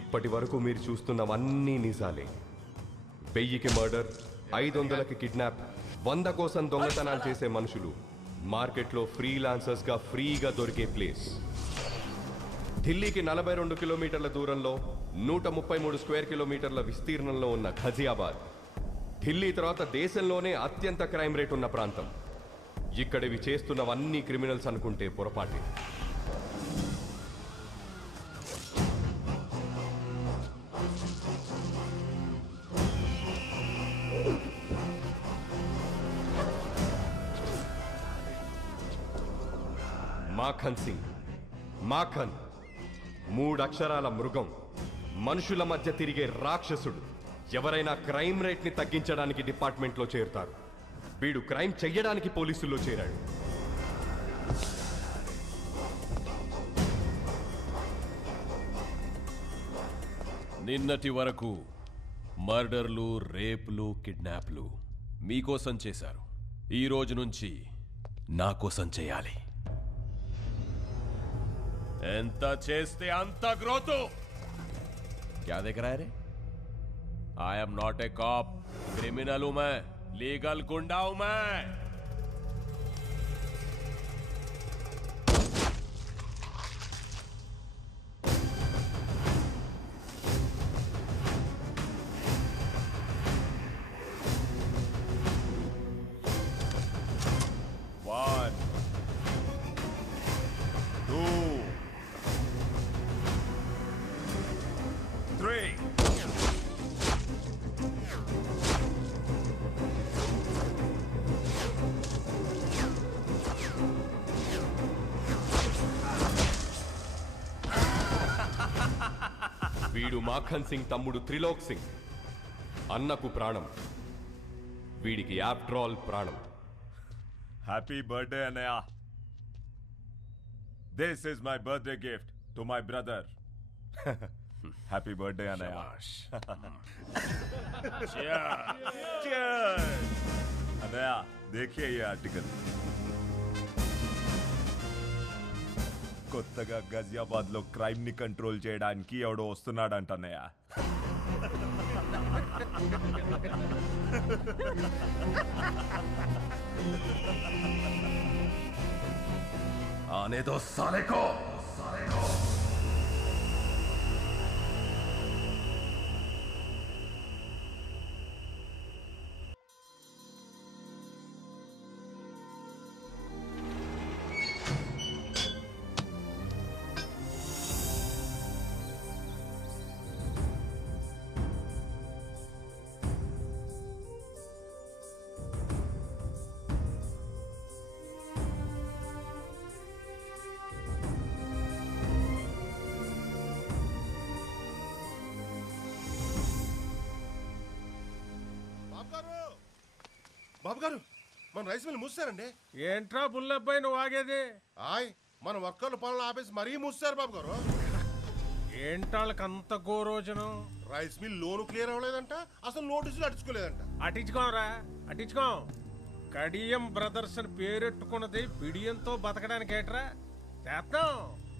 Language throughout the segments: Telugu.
ఇప్పటి వరకు మీరు చూస్తున్నవన్నీ నిజాలే. 1000కి మర్డర్, 500కి కిడ్నాప్, 100 కోసం దొంగతనాలు చేసే మనుషులు మార్కెట్లో ఫ్రీలాన్సర్స్గా ఫ్రీగా దొరికే ప్లేస్. ఢిల్లీకి 42 కిలోమీటర్ల దూరంలో 133 స్క్వేర్ కిలోమీటర్ల విస్తీర్ణంలో ఉన్న ఘజియాబాద్ ఢిల్లీ తర్వాత దేశంలోనే అత్యంత క్రైమ్ రేట్ ఉన్న ప్రాంతం. ఇక్కడివి చేస్తున్నవన్నీ క్రిమినల్స్ అనుకుంటే పొరపాటే. మాఖన్ సింగ్, మాఖన్ 3 అక్షరాల మృగం, మనుషుల మధ్య తిరిగే రాక్షసుడు. ఎవరైనా క్రైమ్ రేట్ ని తగ్గించడానికి డిపార్ట్మెంట్లో చేరుతారు. వీడు క్రైమ్ చెయ్యడానికి పోలీసుల్లో చేరాడు. నిన్నటి వరకు మర్డర్లు, రేపులు, కిడ్నాప్లు మీకోసం చేశారు. ఈ రోజు నుంచి నా కోసం చేయాలి. ఎంత చేస్తే అంత గ్రోత్. क्या देख रहा है रे? I am not a cop. Criminal हूं मैं, लीगल गुंडा हूं मैं. One, two, three. వీడు మాఖన్ సింగ్ తమ్ముడు త్రిలోక్ సింగ్. అన్నకు ప్రాణం, వీడికి ఆఫ్టర్ ఆల్ ప్రాణం. హ్యాపీ బర్త్డే అన్నయ్య. This is my birthday gift to my brother. Happy birthday అన్నయ్య. అన్నయ్య देखिए ये आर्टिकल. కొత్తగా గజియాబాద్ లో క్రైమ్ ని కంట్రోల్ చేయడానికి ఎవడో వస్తున్నాడంట అన్నయ్య. आने दो साले को. బాబు గారు, మన రైస్ మిల్ మూసారండి. ఏంట్రా బుల్లబ్బాయి నువ్వు ఆగేది? మన వర్కర్ల పనులు ఆపేసి మరీ మూసారు బాబు గారు. ఏంటాళ్ళకి అంత గోరోజనం? రైస్ మిల్ లోను క్లియర్ అవ్వలేదంట, అసలు నోటీసులు అడుచుకోలేదంట. అటించుకోరా, అటించుకో. కడియం బ్రదర్స్ అని పేరెట్టుకున్నది బిడియంతో బతకడానికి ఏట్రా చేస్తాం.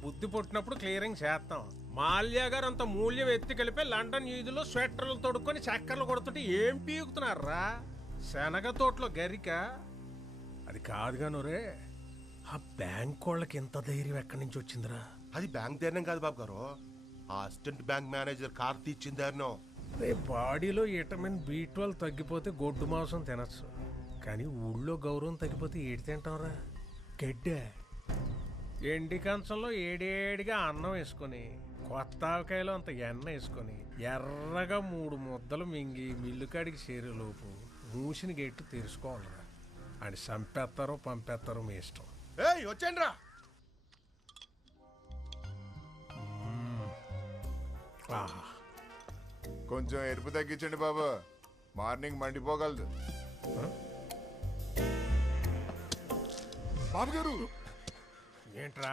బుద్ధి పుట్టినప్పుడు క్లియరింగ్ చేస్తాం. మాల్యా గారు అంత మూల్యం ఎత్తి కలిపి లండన్ ఈదులో స్వెటర్లు తొడుక్కొని చక్కర్లు కొడుతుంటే ఏం పీకుతున్నారా? శనగ తోటలో గరిక అది కాదుగా నూరే. ఆ బ్యాంక్ వాళ్ళకి ఎంత ధైర్యం ఎక్కడి నుంచి వచ్చిందిరా? అది బ్యాంక్ ధైర్యం కాదు బాబు గారు, ఆ అసిస్టెంట్ బ్యాంక్ మేనేజర్ కార్తీ ఇచ్చిన ధైర్యం. బాడీలో విటమిన్ B12 తగ్గిపోతే గొడ్డు మాంసం తినచ్చు, కానీ ఊళ్ళో గౌరవం తగ్గిపోతే ఏడి తింటాంరా? గడ్డే. ఎండి కంచంలో ఏడేడిగా అన్నం వేసుకొని, కొత్త ఆవకాయలో అంత ఎన్న వేసుకొని, ఎర్రగా 3 ముద్దలు మింగి మిల్లుకాడికి చేరేలోపు మూసిన గేట్లు తెరుచుకోవాలరా. అని చంపేస్తారో పంపేస్తారో మీ ఇష్టం. వచ్చేయండి రా. కొంచెం ఎరుపు తగ్గించండి బాబు, మార్నింగ్ మండిపోగలదు. బాబు గారు ఏంట్రా?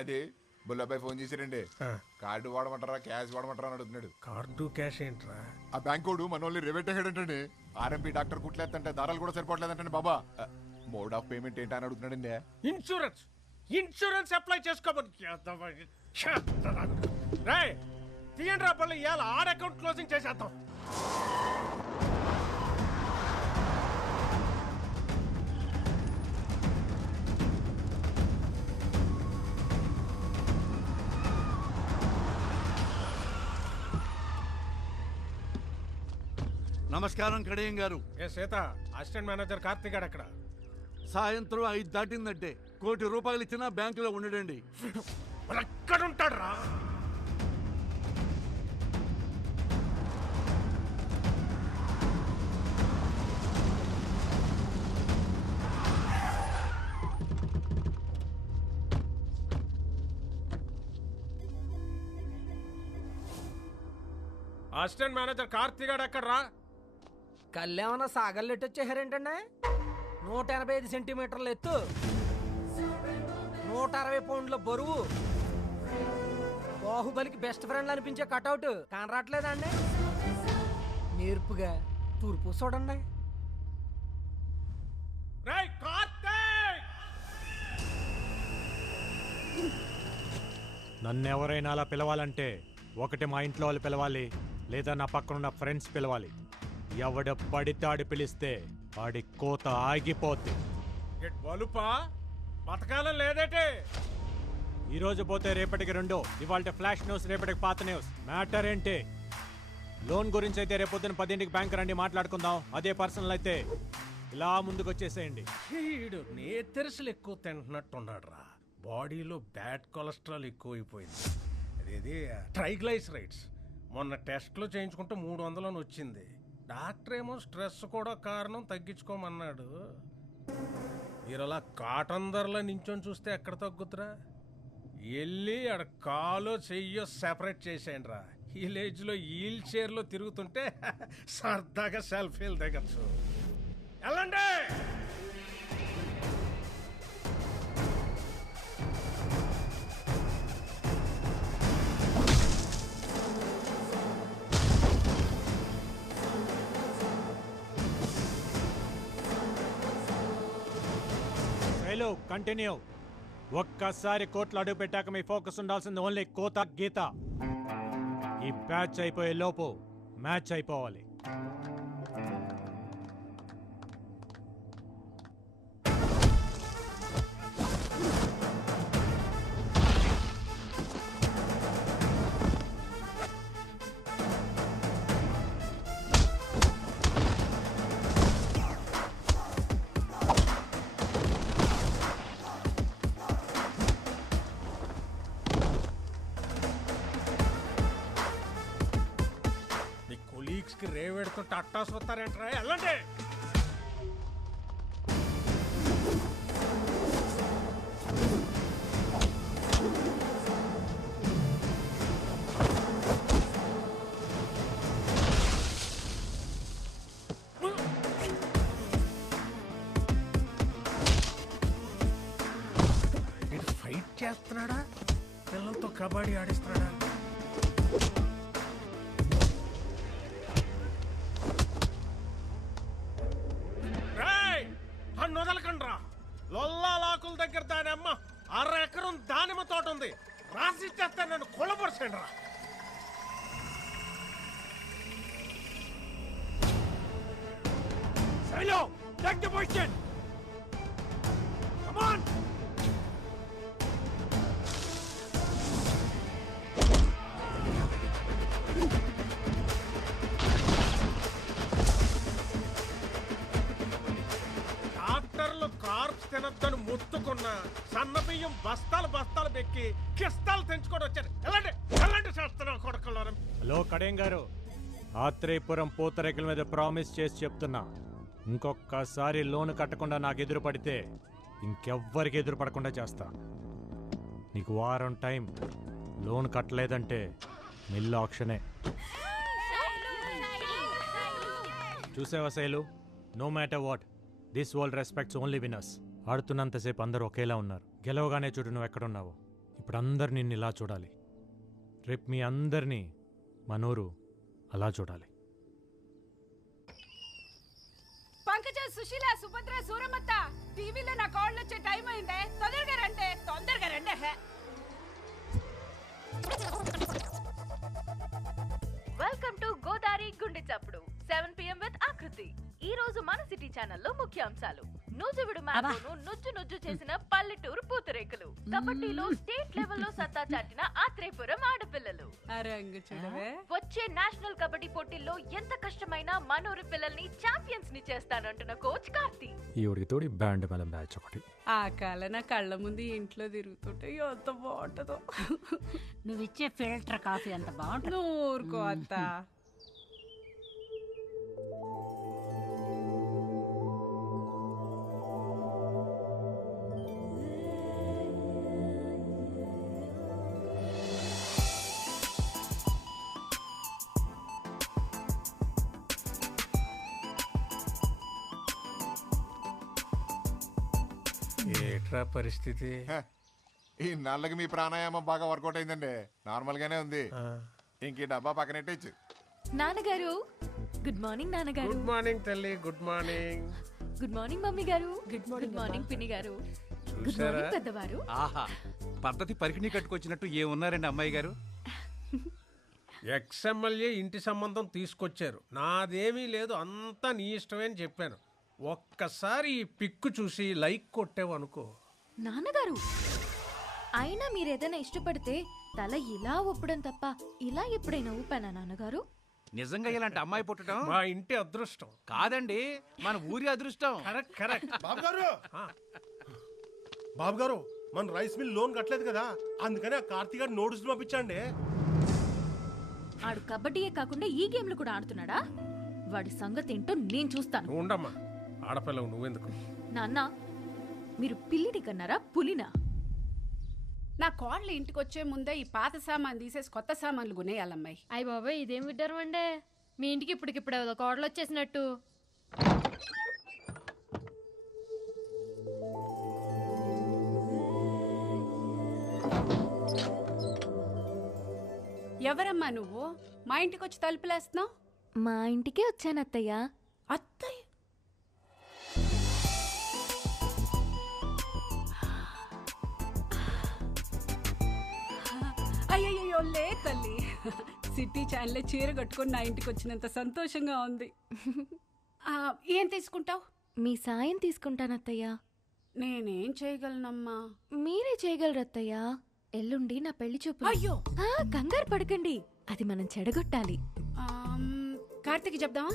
అది బుల్లబ్బాయి ఫోన్ చేశారండి. కార్డు వాడమంటారా క్యాష్ వాడమంటారా అని అడుగుతున్నాడు. కార్డు క్యాష్ ఏంట్రా? ఆ బ్యాంకోడు మనోళ్ళని రేవెట్టేసాడంటండి. ఆర్ఎంపీ డాక్టర్ కుట్లేదంటే దారాలు కూడా సరిపోవట్లేదంటండి బాబా. మోడ్ ఆఫ్ పేమెంట్ ఏంటని అడుగుతున్నాడండి. ఇన్సూరెన్స్ అప్లై చేసుకోమని రాయ్ తీయండి రా పళ్ళు ఇవాళ ఆర్ అకౌంట్ క్లోజింగ్ చేసేద్దాం. నమస్కారం కడియం గారు. ఏ సీత, అసిస్టెంట్ మేనేజర్ కార్తీక్ గారు అక్కడ. సాయంత్రం 5 దాటిందంటే ₹1 కోటి ఇచ్చినా బ్యాంకులో ఉండడండి. ఎక్కడుంటాడు రా? అసిస్టెంట్ మేనేజర్ కార్తీక్ గారు అక్కడ రా. కళ్ళేమన్నా సాగల్లెట్టు వచ్చేసారేంటండి? 185 సెంటీమీటర్ల ఎత్తు, 160 పౌండ్ల బరువు, బాహుబలికి బెస్ట్ ఫ్రెండ్ అనిపించే కటౌట్ కానరాట్లేదా అండి? నేర్పుగా తూర్పు చూడండి. రేయ్ కార్తీక్! నన్ను ఎవరైనా అలా పిలవాలంటే ఒకటి మా ఇంట్లో వాళ్ళు పిలవాలి, లేదా నా పక్కనున్న ఫ్రెండ్స్ పిలవాలి. ఎవడ పడితాడు పిలిస్తే వాడి కోత ఆగిపోద్ది. బలుపా బతకాలం లేదేటే? ఈరోజు పోతే రేపటికి 2, ఇవాళ ఫ్లాష్ న్యూస్, రేపటికి పాత న్యూస్. మ్యాటర్ ఏంటి? లోన్ గురించి అయితే రేపొద్దున 10ంటికి బ్యాంక్ రండి, మాట్లాడుకుందాం. అదే పర్సనల్ అయితే ఇలా ముందుకు వచ్చేసేయండి. వీడు నేతెరసలు ఎక్కువ తింటున్నట్టున్నాడు రా. బాడీలో బ్యాడ్ కొలెస్ట్రాల్ ఎక్కువైపోయింది. అదేది ట్రైగ్లైసరైడ్స్. మొన్న టెస్ట్లో చేయించుకుంటే 300 వచ్చింది. డాక్టర్ ఏమో స్ట్రెస్ కూడా కారణం, తగ్గించుకోమన్నాడు. మీరు అలా కాటన్ ధరలో నించొని చూస్తే ఎక్కడ తగ్గుతురా? వెళ్ళి ఆడ కాలో చెయ్యో సెపరేట్ చేసేయండి రా. విలేజ్లో వీల్ చైర్లో తిరుగుతుంటే సరదాగా సెల్ఫీలు దిగచ్చు. వెళ్ళండి. కంటిన్యూ. ఒక్కసారి కోట్లు అడుగు పెట్టాక మీ ఫోకస్ ఉండాల్సింది ఓన్లీ కోత గీత. ఈ బ్యాచ్ అయిపోయే లోపు మ్యాచ్ అయిపోవాలి. రేవెడుతో టట్టాస్ వస్తారేంట్రా? వెళ్ళండి. ఫైట్ చేస్తున్నాడా? పిల్లలతో కబడ్డీ ఆడిస్తున్నాడా? వదలకండ్రా. లొల్లాలాకుల దగ్గర దాని అమ్మ 6 ఎకరం దానిమ్మ తోట ఉంది. రాసిచ్చేస్తా, నన్ను కొలబొరసండి రా. Silo, take the position. Come on. తినద్దని ముత్తుకున్న సన్న బియ్యం బస్తాలు పెక్కి కిస్తాలు తెంచుకొని వచ్చారు. ఎలాంటి చేస్తున్నా కొడుకులో. హలో కడియం గారు, ఆత్రేయపురం పూతరేకుల మీద ప్రామిస్ చేసి చెప్తున్నా, ఇంకొకసారి లోన్ కట్టకుండా నాకు ఎదురు పడితే ఇంకెవ్వరికి ఎదురు పడకుండా చేస్తా. నీకు వారం టైం. లోన్ కట్టలేదంటే మిల్లు ఆక్షనే. చూసావా Shailu, no matter what, this world respects only winners. ఆడుతున్నంతసేపు అందరూ ఒకేలా ఉన్నారు. గెలవగానే చూడు నువ్వు ఎక్కడున్నావో. ఇప్పుడు అందరు నిన్ను ఇలా చూడాలి. రేపు మీ అందరినీ మనూరు అలా చూడాలి. పంకజ, సుశీల, సుభద్ర, సూరమత్త, టీ టైం అయిందే, తొందరగా రండి, తొందరగా రండి. వెల్కమ్ టు గోదావరి గుండె చప్పుడు 7 PM విత్ ఆకృతి. ఈ రోజు మన సిటీ ఛానల్లో ముఖ్యాంశాలు. నూజువిడు మ్యాప్ను నుజ్జు చేసిన పల్లెటూరు పూతరేకులు. కబడ్డీలో స్టేట్ లెవెల్లో సత్తా చాటిన ఆత్రేయపురం ఆడపిల్లలు. వచ్చే నేషనల్ కబడ్డీ పోటీల్లో ఎంత కష్టమైనా మనూరి పిల్లల్ని ఛాంపియన్స్ ని చేస్తానంటున్న కోచ్ కార్తీ. ఈవిడికి తోడి బ్యాండ్ మేళ మ్యాచ్ ఒకటి. ఆ కాల నా కళ్ళ ముందు ఇంట్లో తిరుగుతుంటే ఎంత బాగుంటుందో. నువ్వు ఇచ్చే ఫిల్టర్ కాఫీ అంత బాగుంటుంది. ఊరుకో అత్త. ఏట్రా పరిస్థితి? ఈ నాళ్ళకి మీ ప్రాణాయామం బాగా వర్కౌట్ అయిందండి. నార్మల్ గానే ఉంది. ఇంక ఈ డబ్బా పక్కనెట్టచ్చు. నాన్నగారు గుడ్ మార్నింగ్. నాన్నగారు గుడ్ మార్నింగ్ తల్లి. Good morning. Good morning mummy గారు. గుడ్ మార్నింగ్ పిన్ని గారు. గుడ్ మార్నింగ్ పెద్దవారు. ఆహా, పద్ధతి పరికిణి కట్టుకొచ్చినట్టు ఏమున్నారండి అమ్మాయి గారు? ఎక్స్ఎమ్మెల్యే ఇంటి సంబంధం తీసుకొచ్చారు. నాదేమీ లేదు, అంతా నీ ఇష్టమే అని చెప్పాను. ఒక్కసారి ఈ పిక్కు చూసి లైక్ కొట్టావు అనుకో. నాన్నగారు అయినా మీరేదైనా ఇష్టపడితే తల ఇలా ఊపడం తప్ప ఇలా ఎప్పుడైనా ఊపానా నాన్నగారు? నిజంగా ఇలాంటి అమ్మాయి పుట్టడం మా ఇంటి అదృష్టం కాదండి, మన ఊరి అదృష్టం. Correct correct. బాబు గారు, బాబు గారు, మన రైస్ మిల్ లోన్ కట్టలేదు కదా, అందుకని ఆ కార్తీక్ గారు నోటీసులు పంపించండి. ఆడు కబడ్డీయే కాకుండా ఈ గేమ్లు కూడా ఆడుతున్నాడా? వాడి సంగతి ఏంటో నేను చూస్తాను. ఉండమ్మా, ఆడపిల్లవు నువ్వెందుకు? నాన్న, మీరు పిల్లిని కన్నారా పులినా? నా కోడలు ఇంటికి వచ్చే ముందే ఈ పాత సామాన్ తీసేసి కొత్త సామాన్లు కొనేయాలమ్మాయి. అయ్య బాబాయ్, ఇదేం విడ్డారు అండే, మీ ఇంటికి ఇప్పటికిప్పుడు కోడలు వచ్చేసినట్టు. ఎవరమ్మా నువ్వు? మా ఇంటికి వచ్చి తలుపులేస్తున్నావు? మా ఇంటికే వచ్చాను అత్తయ్య. అత్తయ్య? అయ్యయ్యో లే తల్లి, సిటీ ఛానల్ చీర కట్టుకుని నా ఇంటికి వచ్చినంత సంతోషంగా ఉంది. ఏం తీసుకుంటావు? మీ సాయం తీసుకుంటాను అత్తయ్య. నేనేం చేయగలనమ్మా? మీరే చేయగలరు అత్తయ్య. ఎల్లుండి నా పెళ్లి చూపు. అయ్యో కంగారు పడకండి, అది మనం చెడగొట్టాలి. కార్తీక్ చెప్దామా?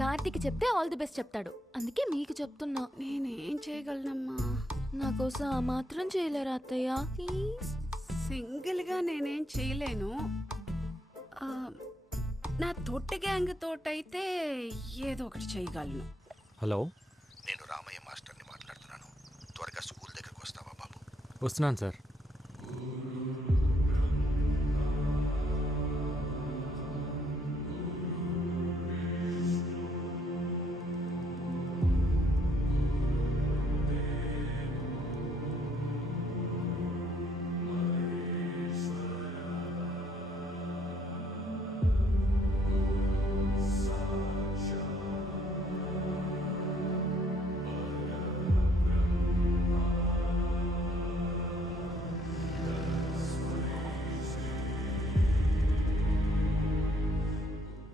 కార్తీక్ చెప్తే ఆల్ ది బెస్ట్ చెప్తాడు, అందుకే మీకు చెప్తున్నా. నేనేం చేయగలనమ్మా? నా కోసం ఆ మాత్రం చేయలేరా అత్తయ్య? ప్లీజ్. సింగిల్ గా నేనేం చేయలేను. నా తొట్టి గ్యాంగ్ తోటైతే ఏదో ఒకటి చేయగలను. హలో, నేను రామయ్య మాస్టర్ని మాట్లాడుతున్నాను. త్వరగా స్కూల్ దగ్గరకు వస్తావా బాబు? వస్తున్నాను సార్.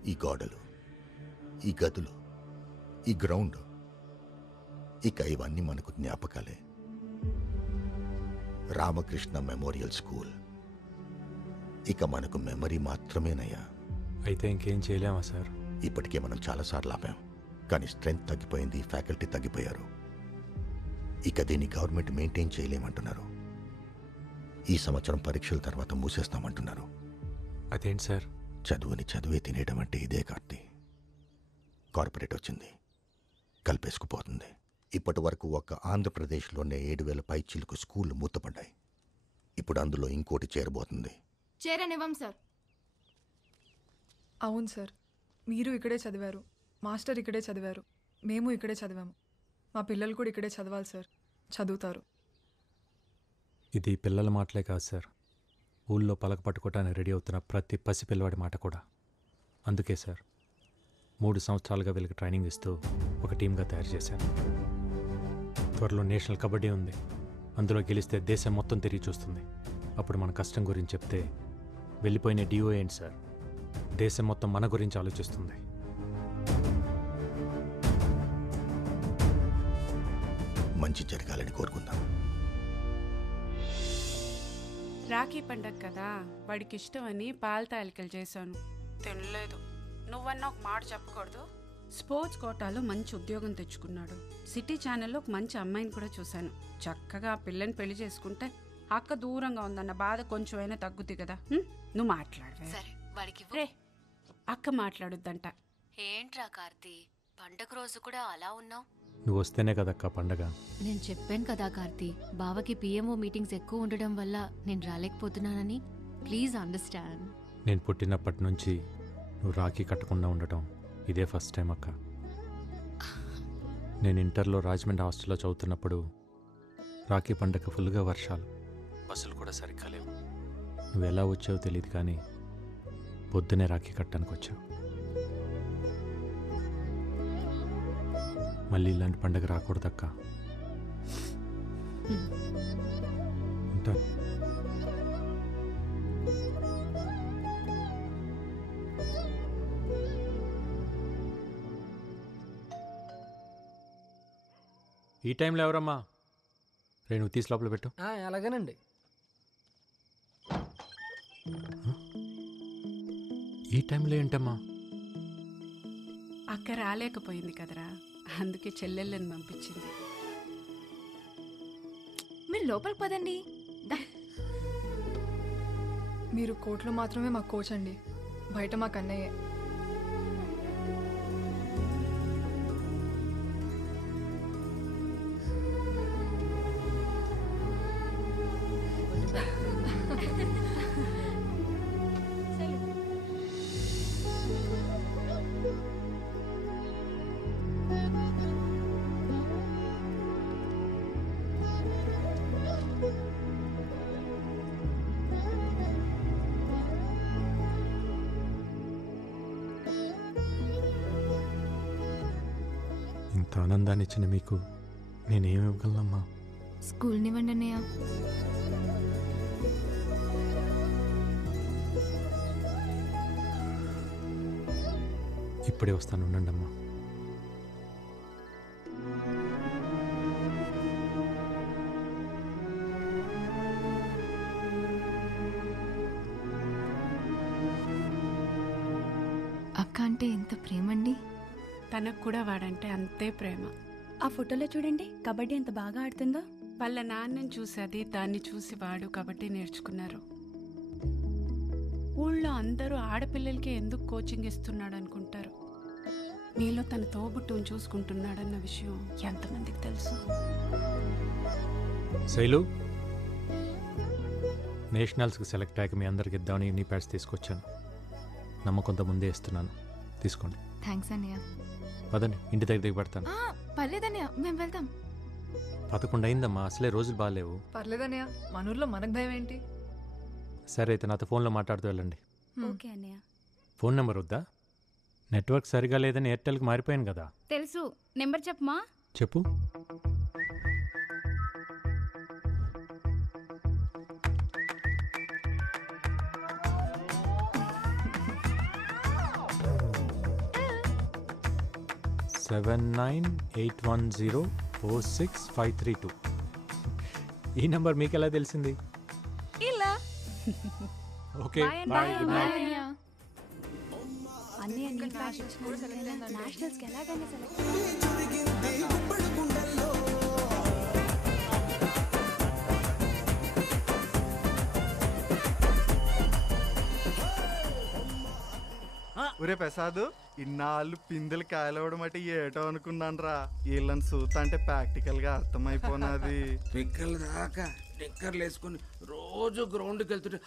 ఈ గోడలు, ఈ గదులు, ఈ గ్రౌండ్, ఇక ఇవన్నీ మనకు జ్ఞాపకాలే. రామకృష్ణ మెమోరియల్ స్కూల్ ఇక మనకు మెమరీ మాత్రమేనయ్యా. అయితే ఇంకేం చేయలేమా సార్? ఇప్పటికే మనం చాలాసార్లు ఆపాం, కానీ స్ట్రెంగ్త్ తగ్గిపోయింది, ఫ్యాకల్టీ తగ్గిపోయారు. ఇక దీన్ని గవర్నమెంట్ మెయింటైన్ చేయలేమంటున్నారు. ఈ సంవత్సరం పరీక్షల తర్వాత మూసేస్తామంటున్నారు. అదేంటి సార్? చదువుని చదువే తినేయడం అంటే ఇదే కార్తీ. కార్పొరేట్ వచ్చింది, కలిపేసుకుపోతుంది. ఇప్పటి వరకు ఒక ఆంధ్రప్రదేశ్లోనే 7,000 పైచీలకు స్కూళ్ళు మూతపడ్డాయి. ఇప్పుడు అందులో ఇంకోటి చేరబోతుంది. చేరనివ్వం సార్. అవును సార్, మీరు ఇక్కడే చదివారు, మాస్టర్ ఇక్కడే చదివారు, మేము ఇక్కడే చదివాము. మా పిల్లలు కూడా ఇక్కడే చదవాలి సార్, చదువుతారు. ఇది పిల్లల మాటలే కాదు సార్, ఊళ్ళో పలక పట్టుకోవటానికి రెడీ అవుతున్న ప్రతి పసిపిల్లవాడి మాట కూడా. అందుకే సార్ 3 సంవత్సరాలుగా వీళ్ళకి ట్రైనింగ్ ఇస్తూ ఒక టీమ్గా తయారు చేశాను. త్వరలో నేషనల్ కబడ్డీ ఉంది. అందులో గెలిస్తే దేశం మొత్తం తిరిగి చూస్తుంది. అప్పుడు మన కష్టం గురించి చెప్తే వెళ్ళిపోయిన డిఓ ఏంటి సార్, దేశం మొత్తం మన గురించి ఆలోచిస్తుంది. మంచి జరగాలని కోరుకుందాం. రాఖీ పండగ కదా, వాడికి ఇష్టమని పాల తాలికలు చేశాను. తినలేదు. నువ్వన్నా ఒక మాట చెప్పకూడదు. స్పోర్ట్స్ కోటాలో మంచి ఉద్యోగం తెచ్చుకున్నాడు. సిటీ ఛానల్లో ఒక మంచి అమ్మాయిని కూడా చూశాను. చక్కగా ఆ పిల్లని పెళ్లి చేసుకుంటే అక్క దూరంగా ఉందన్న బాధ కొంచెమైనా తగ్గుద్ది కదా. నువ్వు మాట్లాడవే. సరే వాడికి రే, అక్క మాట్లాడొద్దంట. ఏంట్రా కార్తీ, పండగ రోజు కూడా అలా ఉన్నావు? నువ్వు వస్తేనే కదక్క పండగ. నేను చెప్పాను కదా కార్తీ, బావకి పిఎంఓ మీటింగ్స్ ఎక్కువ ఉండడం వల్ల నేను రాలేకపోతున్నానని. Please understand. నేను పుట్టినప్పటి నుంచి నువ్వు రాఖీ కట్టకుండా ఉండటం ఇదే ఫస్ట్ టైం అక్క. నేను ఇంటర్లో రాజమండ్రి హాస్టల్లో చదువుతున్నప్పుడు రాఖీ పండగ ఫుల్గా వర్షాలు, బస్సులు కూడా సరిగ్గా లేవు. నువ్వు ఎలా వచ్చావో తెలియదు కానీ పొద్దునే రాఖీ కట్టడానికి వచ్చావు. మళ్ళీ ఇలాంటి పండగ రాకూడదక్క. ఉంటాను. ఈ టైంలో ఎవరమ్మా? నువ్వు తీసి లోపల పెట్టు. అలాగేనండి. ఈ టైంలో ఏంటమ్మా? అక్క రాలేకపోయింది కదరా, అందుకే చెల్లెళ్ళని పంపించింది. మీరు లోపలికి పదండి. మీరు కోర్టులో మాత్రమే మా కోచ్ అండి, బయట మా కన్నయ్యే. ఇంత ఆనందాన్ని ఇచ్చిన మీకు నేనేమి ఇవ్వగలనమ్మా? స్కూల్ నివ్వండి అన్నయ్య. ఇప్పుడే వస్తాను, ఉండండి అమ్మా. అక్క అంటే ఎంత ప్రేమండి. తనకు కూడా వాడంటే అంతే ప్రేమ. ఆ ఫోటోలో చూడండి, కబడ్డీ ఎంత బాగా ఆడుతుందో. వాళ్ళ నాన్నని చూసి అది, దాన్ని చూసి వాడు కబడ్డీ నేర్చుకున్నారు. ఊళ్ళో అందరూ ఆడపిల్లలకి ఎందుకు కోచింగ్ ఇస్తున్నాడు అనుకుంటారు. నీలో తన తోబుట్టును చూసుకుంటున్నాడన్న విషయం ఎంతమందికి తెలుసు? శైలు, నేషనల్స్కి సెలెక్ట్ అయ్యాక మీ అందరికి ఇద్దామని నీ ప్యాడ్స్ తీసుకొచ్చాను. నమ్మకంతో ముందే ఇస్తున్నాను, తీసుకోండి. థ్యాంక్స్ అన్నయ్య. పదండి, ఇంటి దగ్గరికి పడతాను. పర్లేదన్నయ్య, మేము వెళ్తాం. 11 అయిందమ్మా, అసలే రోజులు బాగాలేవు. పర్లేదన్నయ్య, మన ఊర్లో మనకు భయం ఏంటి? సరే అయితే నాతో ఫోన్లో మాట్లాడుతూ వెళ్ళండి. ఓకే అన్నయ్య. ఫోన్ నెంబర్ వద్దా? నెట్వర్క్ సరిగా లేదని ఎయిర్టెల్కి మారిపోయాను కదా. తెలుసు, నెంబర్ చెప్పమా. చెప్పు. సెవెన్ 98104653 ఈ నెంబర్ మీకు ఎలా తెలిసింది? ఇలా. Okay, bye. Good night. అన్నయ్య నేషనల్స్కి ఎలాగైనా సెలెక్ట్. ఒరే ప్రసాద్, ఇన్నాళ్ళు పిందెలు కాయలవడం అంటే ఏటో అనుకున్నాను రా. వీళ్ళని చూస్తా అంటే ప్రాక్టికల్ గా అర్థమైపోనాది. పిక్కల దాకా నిక్కర్లు వేసుకుని రోజు గ్రౌండ్కి వెళ్తుంటే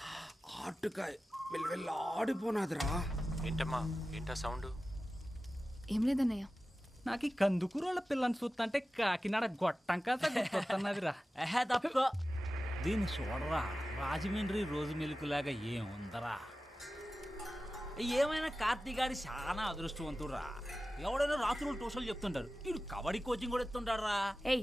ఆటుకాయ వెళ్ళి ఆడిపోనాదిరా. ఏంటమ్మా, ఏంటా సౌండ్? ఏం లేదన్నయ్య, నాకు ఈ కందుకూరోళ్ళ పిల్లని చూస్తుంటే కాకినాడ గొట్టం కాస్త గుర్తొస్తున్నదిరా. ఎహే తప్పుకో, దీన్ని చూడరా, రాజమండ్రి రోజు మెలుకులాగా ఏముందరా. ఏమైనా కార్తీక్ గారి చాలా అదృష్టవంతుడురా. ఎవడైనా రాత్రులు ట్యూషన్లు చెప్తుంటారు, వీడు కబడ్డీ కోచింగ్ కూడా ఇస్తుంటాడు రా. ఏయ్,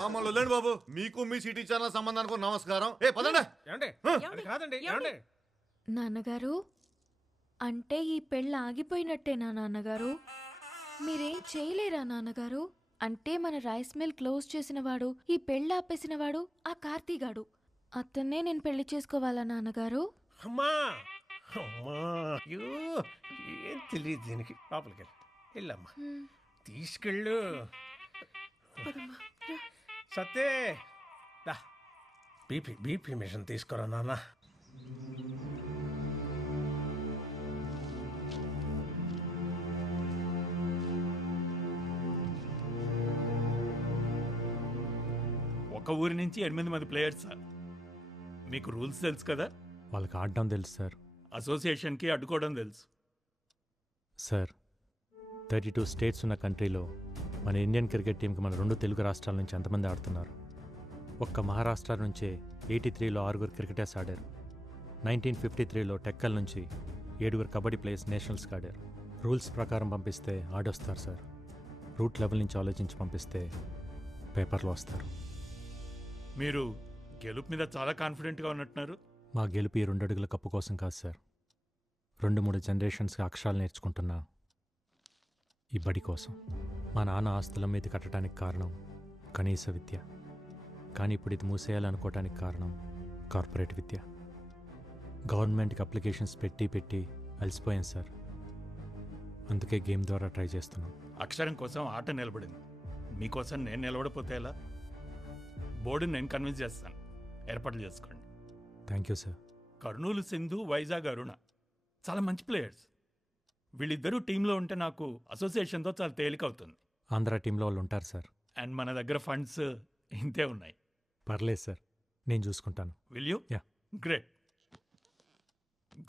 మమ్మల్ని వదిలేండి బాబు. మీకు మీ సిటీ ఛానల్ సంబంధానికి నమస్కారం. పదండి. అది కాదండి ఏమండి నాన్నగారు, అంటే ఈ పెళ్ళి ఆగిపోయినట్టేనా నాన్నగారు? మీరేం చేయలేరా నాన్నగారు? అంటే మన రైస్ మిల్ క్లోజ్ చేసినవాడు, ఈ పెళ్ళి ఆపేసినవాడు ఆ కార్తీగాడు. అతన్నే నేను పెళ్లి చేసుకోవాలా నాన్నగారు? అమ్మా అమ్మా అయ్యో ఏం తెలియదు దీనికి. లోపలికి వెళ్ళమ్మా, తీసుకెళ్ళు. సత్తే బీపీ మిషన్ తీసుకురా నాన్న. ఒక ఊరి నుంచి 8 మంది ప్లేయర్స్ సార్. మీకు రూల్స్ తెలుసు కదా? వాళ్ళకి ఆడడం తెలుసు సార్. అసోసియేషన్కి అడ్డుకోవడం తెలుసు సార్. 32 స్టేట్స్ ఉన్న కంట్రీలో మన ఇండియన్ క్రికెట్ టీంకి మన 2 తెలుగు రాష్ట్రాల నుంచి ఎంతమంది ఆడుతున్నారు? ఒక్క మహారాష్ట్ర నుంచే 83లో 6 క్రికెటర్స్ ఆడారు. 1953లో టెక్కల్ నుంచి 7 కబడ్డీ ప్లేయర్స్ నేషనల్స్కి ఆడారు. రూల్స్ ప్రకారం పంపిస్తే ఆడొస్తారు సార్. రూట్ లెవెల్ నుంచి ఆలోచించి పంపిస్తే పేపర్లో వస్తారు. మీరు గెలుపు మీద చాలా కాన్ఫిడెంట్గా ఉన్నట్టున్నారు. మా గెలుపు ఈ 2 అడుగుల కప్పు కోసం కాదు సార్. 2-3 జనరేషన్స్కి అక్షరాలు నేర్చుకుంటున్నా ఈ బడి కోసం. మా నాన్న ఆస్తుల మీద కట్టడానికి కారణం కనీస విద్య. కానీ ఇప్పుడు ఇది మూసేయాలనుకోవటానికి కారణం కార్పొరేట్ విద్య. గవర్నమెంట్కి అప్లికేషన్స్ పెట్టి అలసిపోయాం సార్. అందుకే గేమ్ ద్వారా ట్రై చేస్తున్నాం. అక్షరం కోసం ఆట నిలబడింది. మీకోసం నేను నిలబడిపోతే ఎలా? బోర్డుని నేను కన్విన్స్ చేస్తాను. ఏర్పాట్లు చేసుకోండి. Thank you sir. Kurnool Sindhu, Vizag Aruna చాలా మంచి ప్లేయర్స్. వీళ్ళిద్దరూ టీంలో ఉంటే నాకు అసోసియేషన్తో చాలా తేలిక అవుతుంది. ఆంధ్ర టీంలో వాళ్ళు ఉంటారు సార్. అండ్ మన దగ్గర ఫండ్స్ ఇంతే ఉన్నాయి. పర్లేదు సార్, నేను చూసుకుంటాను. Will you? Yeah. Great.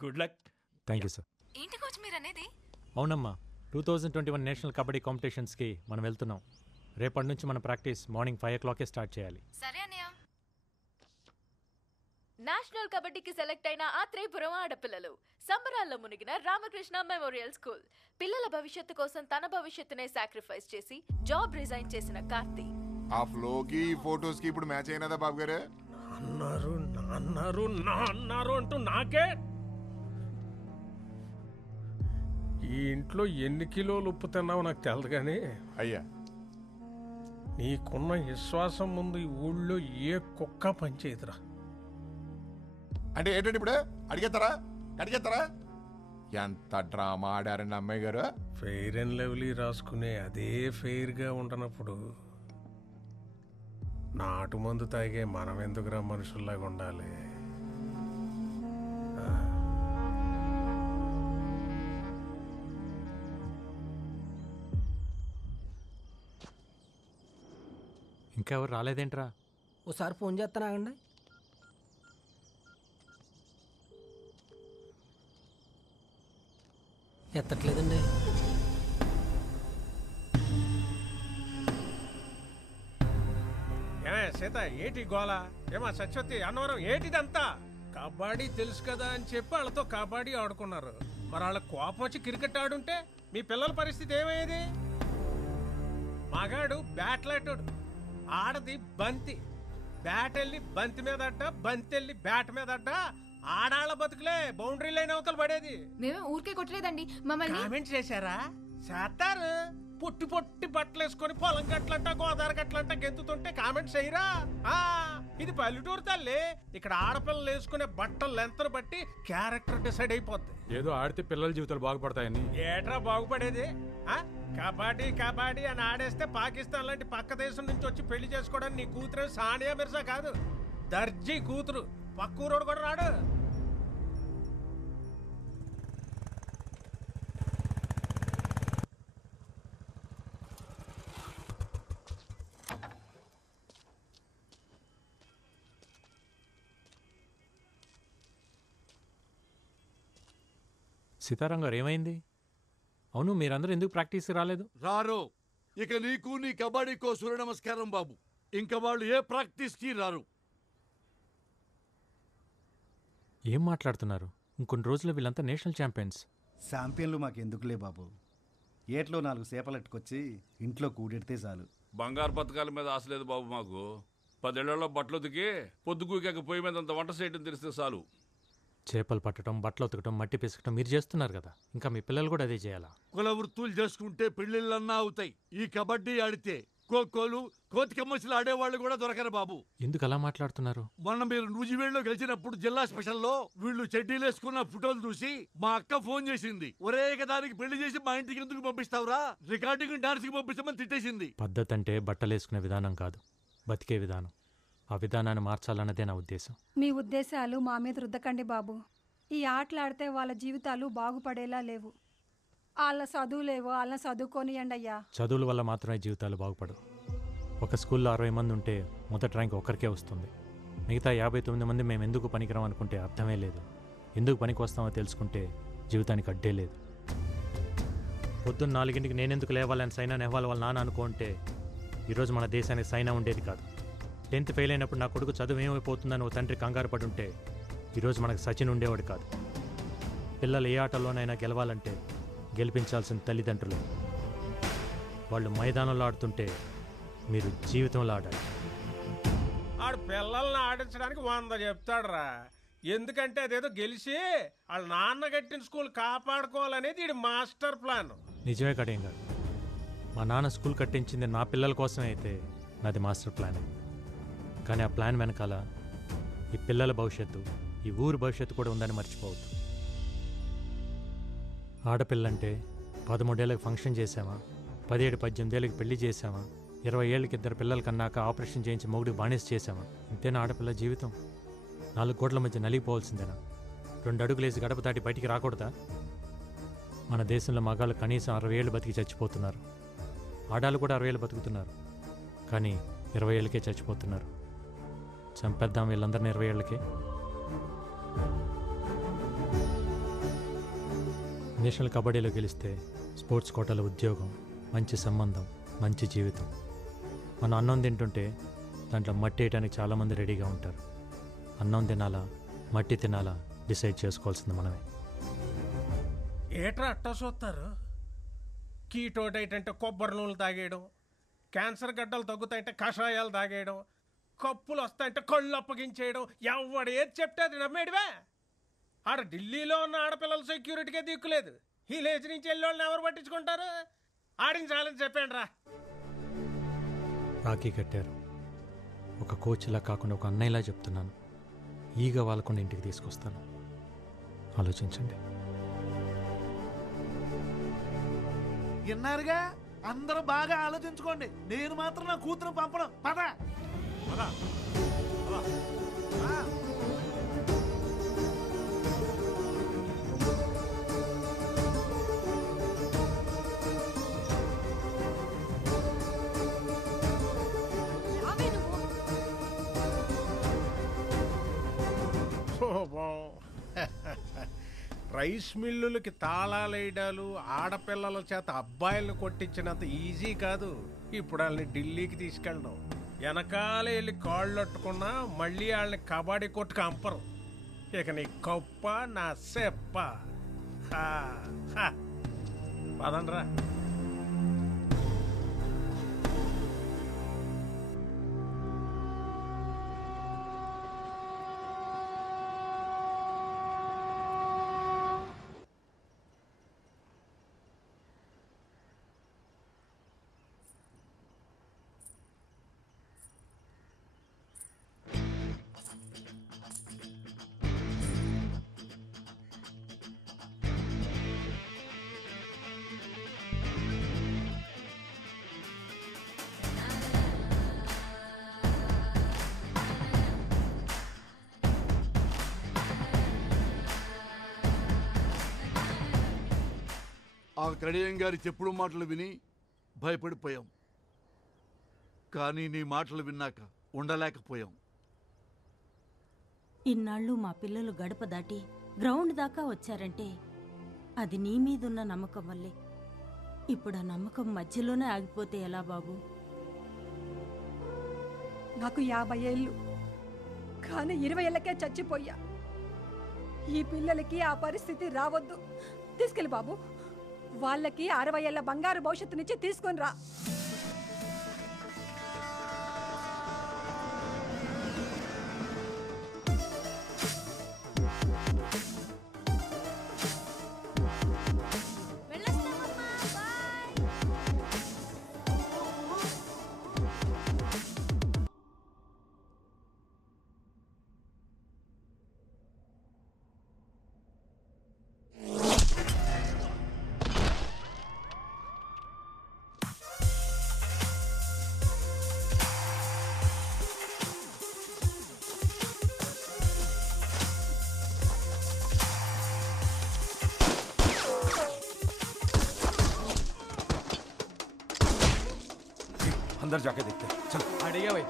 Good luck. Thank you sir. ఏంటి కోచ్ మీరు అనేది? అవునమ్మా, 2021 నేషనల్ కబడ్డీ కాంపిటీషన్స్కి మనం వెళ్తున్నాం. రేపటి నుంచి మన ప్రాక్టీస్ మార్నింగ్ 5 o'clock'ే స్టార్ట్ చేయాలి. సరే అన్నయ్య. నేషనల్ కబడ్డీకి సెలెక్ట్ అయిన ఆత్రేయపురం ఆడపిల్లలు సంబరాల్లో మునిగిన రామకృష్ణ మెమోరియల్ స్కూల్. పిల్లల భవిష్యత్తు కోసం తన భవిష్యత్తునే సాక్రిఫైస్ చేసి జాబ్ రిజైన్ చేసిన కార్తీ. ఆ ఫ్లోకి ఫోటోస్ కి ఇప్పుడు మ్యాచ్ అయినదా బాబు గారు? అన్నారు అంటూ నాకే. ఈ ఇంట్లో ఎన్ని కిలోలు ఉప్పు తిన్నావు నాకు తెలదు కానీ అయ్యా, నీకున్న విశ్వాసం ముందు ఈ ఊళ్ళో ఏ కుక్క పనిచేయదురా. అంటే ఏంటంటే ఇప్పుడు అడిగేస్తారా? ఎంత డ్రామా ఆడారండి అమ్మాయి గారు. ఫెయిర్ అండ్ లవ్లీ రాసుకునే అదే ఫెయిర్గా ఉండనప్పుడు నాటు మందు తాగే మనం ఎందుకురా మనుషుల్లాగా ఉండాలి? ఇంకెవరు రాలేదేంట్రా? ఓసారి ఫోన్ చేస్తానాగండి. ఎత్తట్లేదండి. సీత ఏటి గోళ? ఏమా సత్యవతి, అన్నవరం ఏటిదంతా? కబడ్డీ తెలుసు కదా అని చెప్పి వాళ్ళతో కబడ్డీ ఆడుకున్నారు. మరి వాళ్ళ కోపం వచ్చి క్రికెట్ ఆడుంటే మీ పిల్లల పరిస్థితి ఏమయ్యేది? మగాడు బ్యాట్లాటోడు, ఆడది బంతి. బ్యాట్ వెళ్ళి బంతి మీద అడ్డ, బంతి వెళ్ళి బ్యాట్ మీద అడ్డ. ఆడాళ్ళ బతుకులే బౌండరీ లైన్ అవతల పడేది. మేమే ఊరికే కొట్టలేదండి, మమ్మల్ని కామెంట్ చేశారా? చేస్తారు. పొట్టి పొట్టి బట్టలు వేసుకొని పొలం గట్లంట గోదావరి గట్లంట గెంతుతుంటే కామెంట్స్ చేయరా? ఇది పల్లెటూరు తల్లి. ఇక్కడ ఆడపిల్లలు వేసుకునే బట్టలు లెంతను బట్టి క్యారెక్టర్ డిసైడ్ అయిపోద్ది. ఏదో ఆడితే పిల్లల జీవితాలు బాగుపడతాయని. ఏట్రా బాగుపడేది? కబడ్డీ అని ఆడేస్తే పాకిస్తాన్ లాంటి పక్క దేశం నుంచి వచ్చి పెళ్లి చేసుకోవడానికి నీ కూతురు సానియా మిర్జా కాదు, దర్జీ కూతురు. పక్కూరోడు కూడా రాడు. సీతారాం గారు ఏమైంది? అవును, మీరందరూ ఎందుకు ప్రాక్టీస్కి రాలేదు? రారు. ఇక నీకు నీ కబడ్డీకో సూర్య నమస్కారం బాబు. ఇంకా వాళ్ళు ఏ ప్రాక్టీస్కి రారు. ఏం మాట్లాడుతున్నారు? ఇంకొన్ని రోజుల్లో వీళ్ళంతా నేషనల్ ఛాంపియన్స్. ఛాంపియన్లు మాకెందుకులే బాబు. ఏట్లో 4 సేపలెట్టుకొచ్చి ఇంట్లో కూడెడితే చాలు. బంగారు పథకాల మీద ఆశ లేదు బాబు మాకు. 10 ఏళ్లలో బట్టలు ఉతికి పొద్దుగూకాక పొయ్యి మీద అంత వంట చేయడం తెలిస్తే చాలు. చేపలు పట్టడం, బట్టలు ఉతకడం, మట్టి పిసకటం మీరు చేస్తున్నారు కదా, ఇంకా మీ పిల్లలు కూడా అదే చేయాలా? కుల వృత్తులు చేసుకుంటే పెళ్లిళ్ళన్నా అవుతాయి. ఈ కబడ్డీ ఆడితే ఖోఖోలు, కోతికమ్మసులు ఆడేవాళ్ళు కూడా దొరకరు బాబు. ఎందుకు అలా మాట్లాడుతున్నారు? మొన్న మీరు నూజివేడులో గెలిచినప్పుడు జిల్లా స్పెషల్లో వీళ్ళు చెడ్డీలు వేసుకున్న ఫోటోలు చూసి మా అక్క ఫోన్ చేసింది. ఒరే దానికి పెళ్లి చేసి మా ఇంటికి ఎందుకు పంపిస్తావురా, రికార్డింగ్ డాన్స్ కి పంపిస్తామని తిట్టేసింది. పద్ధతి అంటే బట్టలేసుకునే విధానం కాదు, బతికే విధానం. ఆ విధానాన్ని మార్చాలన్నదే నా ఉద్దేశం. మీ ఉద్దేశాలు మా మీద రుద్దకండి బాబు. ఈ ఆటలాడితే వాళ్ళ జీవితాలు బాగుపడేలా లేవు. వాళ్ళ చదువులేవో వాళ్ళని చదువుకోనియండి అయ్యా. చదువుల వల్ల మాత్రమే జీవితాలు బాగుపడవు. ఒక స్కూల్లో 60 మంది ఉంటే మొదటి ర్యాంక్ ఒక్కరికే వస్తుంది. మిగతా 59 మంది మేము ఎందుకు పనికిరాం అనుకుంటే అర్థమే లేదు. ఎందుకు పనికి వస్తామో తెలుసుకుంటే జీవితానికి అడ్డే లేదు. పొద్దున్న 4ంటికి నేనెందుకు లేవాలని సైనా నెహ్వాల్ వాళ్ళ నాన్న అనుకుంటే ఈరోజు మన దేశానికి సైనా ఉండేది కాదు. 10th ఫెయిల్ అయినప్పుడు నా కొడుకు చదువు ఏమైపోతుందని ఓ తండ్రి కంగారు పడి ఉంటే ఈరోజు మనకు సచిన్ ఉండేవాడు కాదు. పిల్లలు ఏ ఆటలోనైనా గెలవాలంటే గెలిపించాల్సిన తల్లిదండ్రులు. వాళ్ళు మైదానంలో ఆడుతుంటే మీరు జీవితంలో ఆడాలి. ఆడు పిల్లల్ని ఆడించడానికి 100 చెప్తాడురా. ఎందుకంటే అదేదో గెలిచి వాళ్ళ నాన్న కట్టిన స్కూల్ కాపాడుకోవాలనేది ఇది మాస్టర్ ప్లాన్. నిజమే కడేం కాదు. మా నాన్న స్కూల్ కట్టించింది నా పిల్లల కోసమే అయితే నాది మాస్టర్ ప్లాన్. కానీ ఆ ప్లాన్ వెనకాల ఈ పిల్లల భవిష్యత్తు, ఈ ఊరు భవిష్యత్తు కూడా ఉందని మర్చిపోవద్దు. ఆడపిల్లంటే 13 ఏళ్ళకి ఫంక్షన్ చేసామా, 17-18 ఏళ్ళకి పెళ్లి చేసామా, 20 ఏళ్ళకి 2 పిల్లల కన్నాక ఆపరేషన్ చేయించి మొగుడికి బానిస చేసామా? ఇంతేనా ఆడపిల్ల జీవితం? 4 గోట్ల మధ్య నలిగిపోవాల్సిందేనా? 2 అడుగులేసి గడప దాటి బయటికి రాకూడదా? మన దేశంలో మగాళ్ళు కనీసం 60 ఏళ్ళు బతికి చచ్చిపోతున్నారు. ఆడాళ్ళు కూడా 60 ఏళ్ళు బతుకుతున్నారు. కానీ 20 ఏళ్ళకే చచ్చిపోతున్నారు. చంపేద్దాం వీళ్ళందరినీ 20 ఏళ్ళకే. నేషనల్ కబడ్డీలో గెలిస్తే స్పోర్ట్స్ కోటాలో ఉద్యోగం, మంచి సంబంధం, మంచి జీవితం. మనం అన్నం తింటుంటే దాంట్లో మట్టి వేయడానికి చాలామంది రెడీగా ఉంటారు. అన్నం తినాలా, మట్టి తినాలా డిసైడ్ చేసుకోవాల్సింది మనమే. ఏట్రా అట్టా చూస్తారు? కీటో డైట్ అంటే కొబ్బరి నూనెలు తాగేయడం, క్యాన్సర్ గడ్డలు తగ్గుతాయంటే కషాయాలు తాగేయడం, కప్పులు వస్తాయంటే కళ్ళు అప్పగించేయడం. ఎవడు ఏది చెప్తే అది నమ్మేడివే. ఆడ ఢిల్లీలో ఉన్న ఆడపిల్లల సెక్యూరిటీకే దిక్కులేదు. ఈ లేచి నుంచి వెళ్ళి వాళ్ళని ఎవరు పట్టించుకుంటారు? ఆడించాలని చెప్పండి రా. రాఖీ కట్టారు. ఒక కోచ్లా కాకుండా ఒక అన్నయ్యలా చెప్తున్నాను. ఈగ వాళ్ళకుండా ఇంటికి తీసుకొస్తాను. ఆలోచించండి. విన్నారుగా, అందరూ బాగా ఆలోచించుకోండి. నేను మాత్రం నా కూతురు పంపడం. పద రైస్ మిల్లులకి తాళాలేయడాలు, ఆడపిల్లల చేత అబ్బాయిలను కొట్టించినంత ఈజీ కాదు ఇప్పుడు వాళ్ళని ఢిల్లీకి తీసుకెళ్ళడం. వెనకాలే వెళ్ళి కాళ్ళు అట్టుకున్నా మళ్ళీ వాళ్ళని కబడ్డీ కొట్టుకు అంపరు. ఇక నీ కప్ప నా సెప్ప. పదండ్రా. ఆ కడియం గారి చెప్పుడు మాటలు విని భయపడిపోయాం. కానీ నీ మాటలు విన్నాక ఉండలేకపోయాం. ఇన్నాళ్ళు మా పిల్లలు గడప దాటి గ్రౌండ్ దాకా వచ్చారంటే అది నీ మీదున్న నమ్మకం వల్లే. ఇప్పుడు ఆ నమ్మకం మధ్యలోనే ఆగిపోతే ఎలా బాబు? నాకు 50 ఏళ్ళు, కానీ 20 ఏళ్ళకే చచ్చిపోయా. ఈ పిల్లలకి ఆ పరిస్థితి రావద్దు. తీసుకెళ్ళి బాబు, వాళ్ళకి 60 ఏళ్ల బంగారు భవిష్యత్తునిచ్చి తీసుకొని రా. अंदर जाके देखते हैं। चल अड़िया भाई।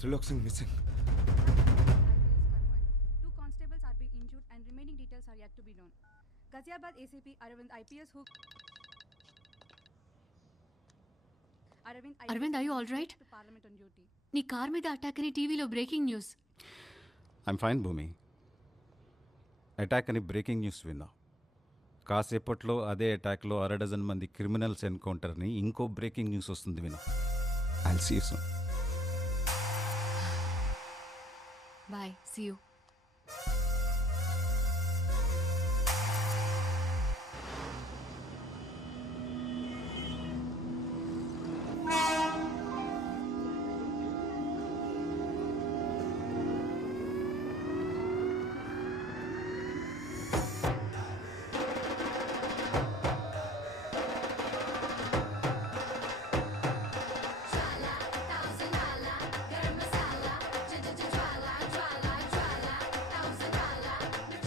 Trilok Singh missing. 2 constables are being injured and remaining details are yet to be known. Ghaziabad ACP Arvind IPS who Arvind, are you all right? Parliament on duty. నీ కార్ మీద అటాక్ అని టీవీలో breaking news. I'm fine Bhumi. Attack అని బ్రేకింగ్ న్యూస్ విన్నా. కాసేపట్లో అదే అటాక్లో 6 మంది క్రిమినల్స్ ఎన్కౌంటర్ని ఇంకో బ్రేకింగ్ న్యూస్ వస్తుంది విను. I'll see you soon. Bye, see you.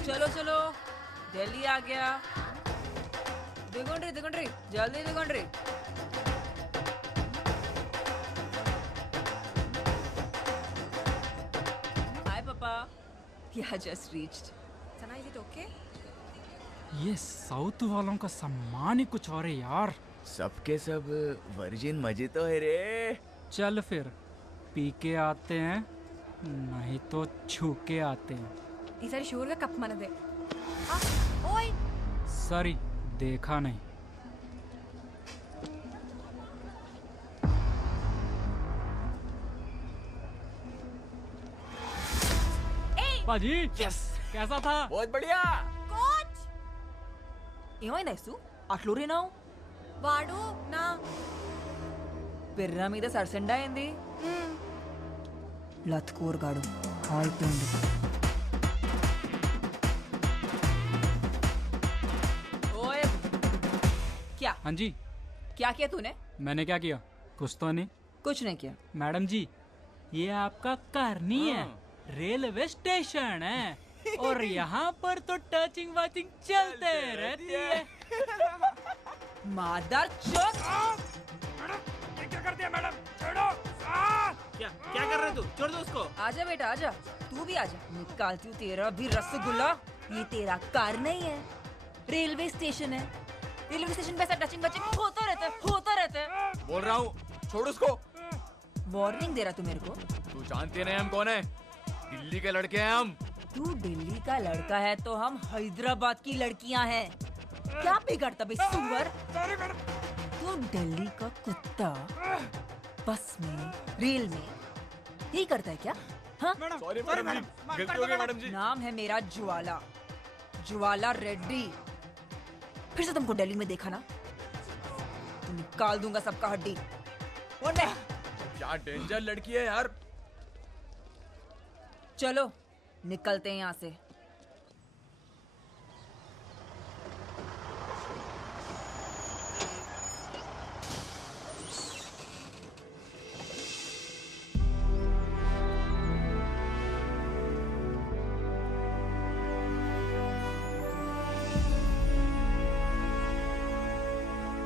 चलो चलो जल्दी आ गया. दिगोंड्री जल्दी दिगोंड्री. हाय पापा. Yeah, just reached. Sana, is it okay? ये साउथ वालों का सम्मान ही कुछ और है यार. सबके सब वर्जिन मजे तो है रे. चल फिर पी के आते हैं, नहीं तो छू के आते हैं. ఈసారి షూర్గా కప్ మనదే. ఓయ్ सॉरी, देखा नहीं. पाजी, यस, कैसा था? बहुत बढ़िया. కోచ్ ఏమైంది ఐసు? అట్లూరినావు. వాడు నా పిర్ర మీద సరసెండా అయింది. లత్కూరగాడు అయిపోయింది. क्या? हाँ जी. क्या किया तूने? मैंने क्या किया? कुछ तो नहीं. कुछ नहीं किया. मैडम जी, ये आपका घर नहीं है, रेलवे स्टेशन है और यहाँ पर तो टचिंग वाचिंग चलते रहती है. मादर चोद. क्या कर दिया मैडम? छोड़ो. क्या कर रहे तू? छोड़ दो उसको. आजा बेटा आजा. तू भी आजा. निकालती हूँ तेरा भी रसगुल्ला. ये तेरा कार नहीं है, रेलवे स्टेशन है. रेलवे स्टेशन पे ऐसा टचिंग बचिंग होता रहता है. बोल रहा हूँ, छोड़ उसको. वार्निंग दे रहा तू मेरे को? तू जानती नहीं हम कौन है? दिल्ली के लड़के हैं हम. तू दिल्ली का लड़का है तो हम हैदराबाद की लड़कियां हैं. क्या बिगड़ता बे सुअर? दिल्ली का कुत्ता बस में रेल में यही करता है क्या? हाँ? सॉरी मैडम जी, गलती हो गई मैडम जी। नाम है मेरा ज्वाला, ज्वाला रेड्डी। फिर से तुमको दिल्ली में देखा ना तो निकाल दूंगा सबका हड्डी। क्या डेंजर लड़की है यार। चलो निकलते हैं यहाँ से।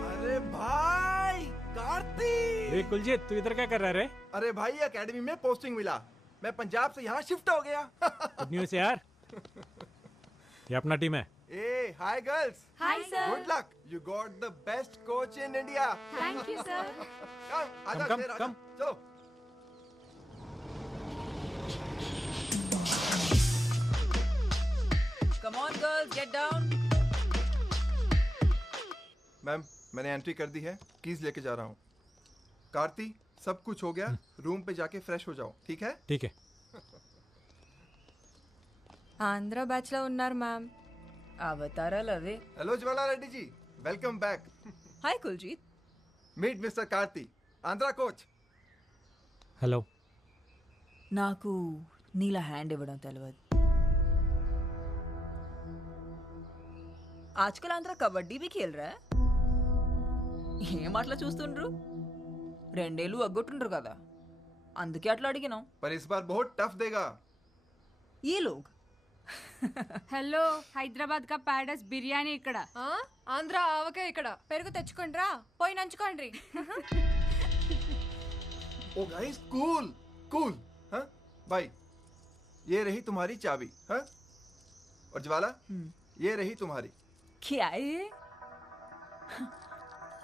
अरे भाई कार्तिक! कुलजीत तू इधर क्या कर रहा है रे? अरे भाई एकेडमी में पोस्टिंग मिला, मैं पंजाब से यहाँ शिफ्ट हो गया। गुड न्यूज़ यार। ये अपना टीम है। Hey hi girls. Hi, sir. Good luck, you got the best coach in India. Thank you, sir. Come आजा Come, शेर, आजा। come. चलो। Come on girls, get down. Ma'am मैंने एंट्री कर दी है, कीज लेके जा रहा हूँ। कार्ती सब कुछ हो गया, रूम पे जाके फ्रेश हो जाओ, ठीक है? ठीक है। ఆంధ్ర బ్యాచ్ లో ఉన్నారు మ్యామ్. అవతారాలు అవే. Hello Jwala Reddy ji, welcome back. Hi Kuljeet. Meet mister Karti, Andhra coach. Hello. నాకు నీలా హ్యాండ్ ఇవ్వడం తెలియదు. आजकल आंध्रा कबड्डी भी खेल रहा है. ఏం అట్లా చూస్తుండ్రు? రెండేళ్ళు అగ్గొట్టుండ్రు కదా, అందుకే అట్లా అడిగినాం. पर इस बार बहुत टफ देगा। ये लोग హలో, హైదరాబాద్ కా ప్యాడస్ బిర్యానీ ఇక్కడ. ఆంధ్ర ఆవకాయ ఇక్కడ. పెరుగు తెచ్చుకోండి రా, పోయి నంచుకోండి. ओ गाइस कूल कूल। हाँ भाई, ये रही तुम्हारी चाबी। हाँ, और ज्वाला ये रही तुम्हारी। क्या है?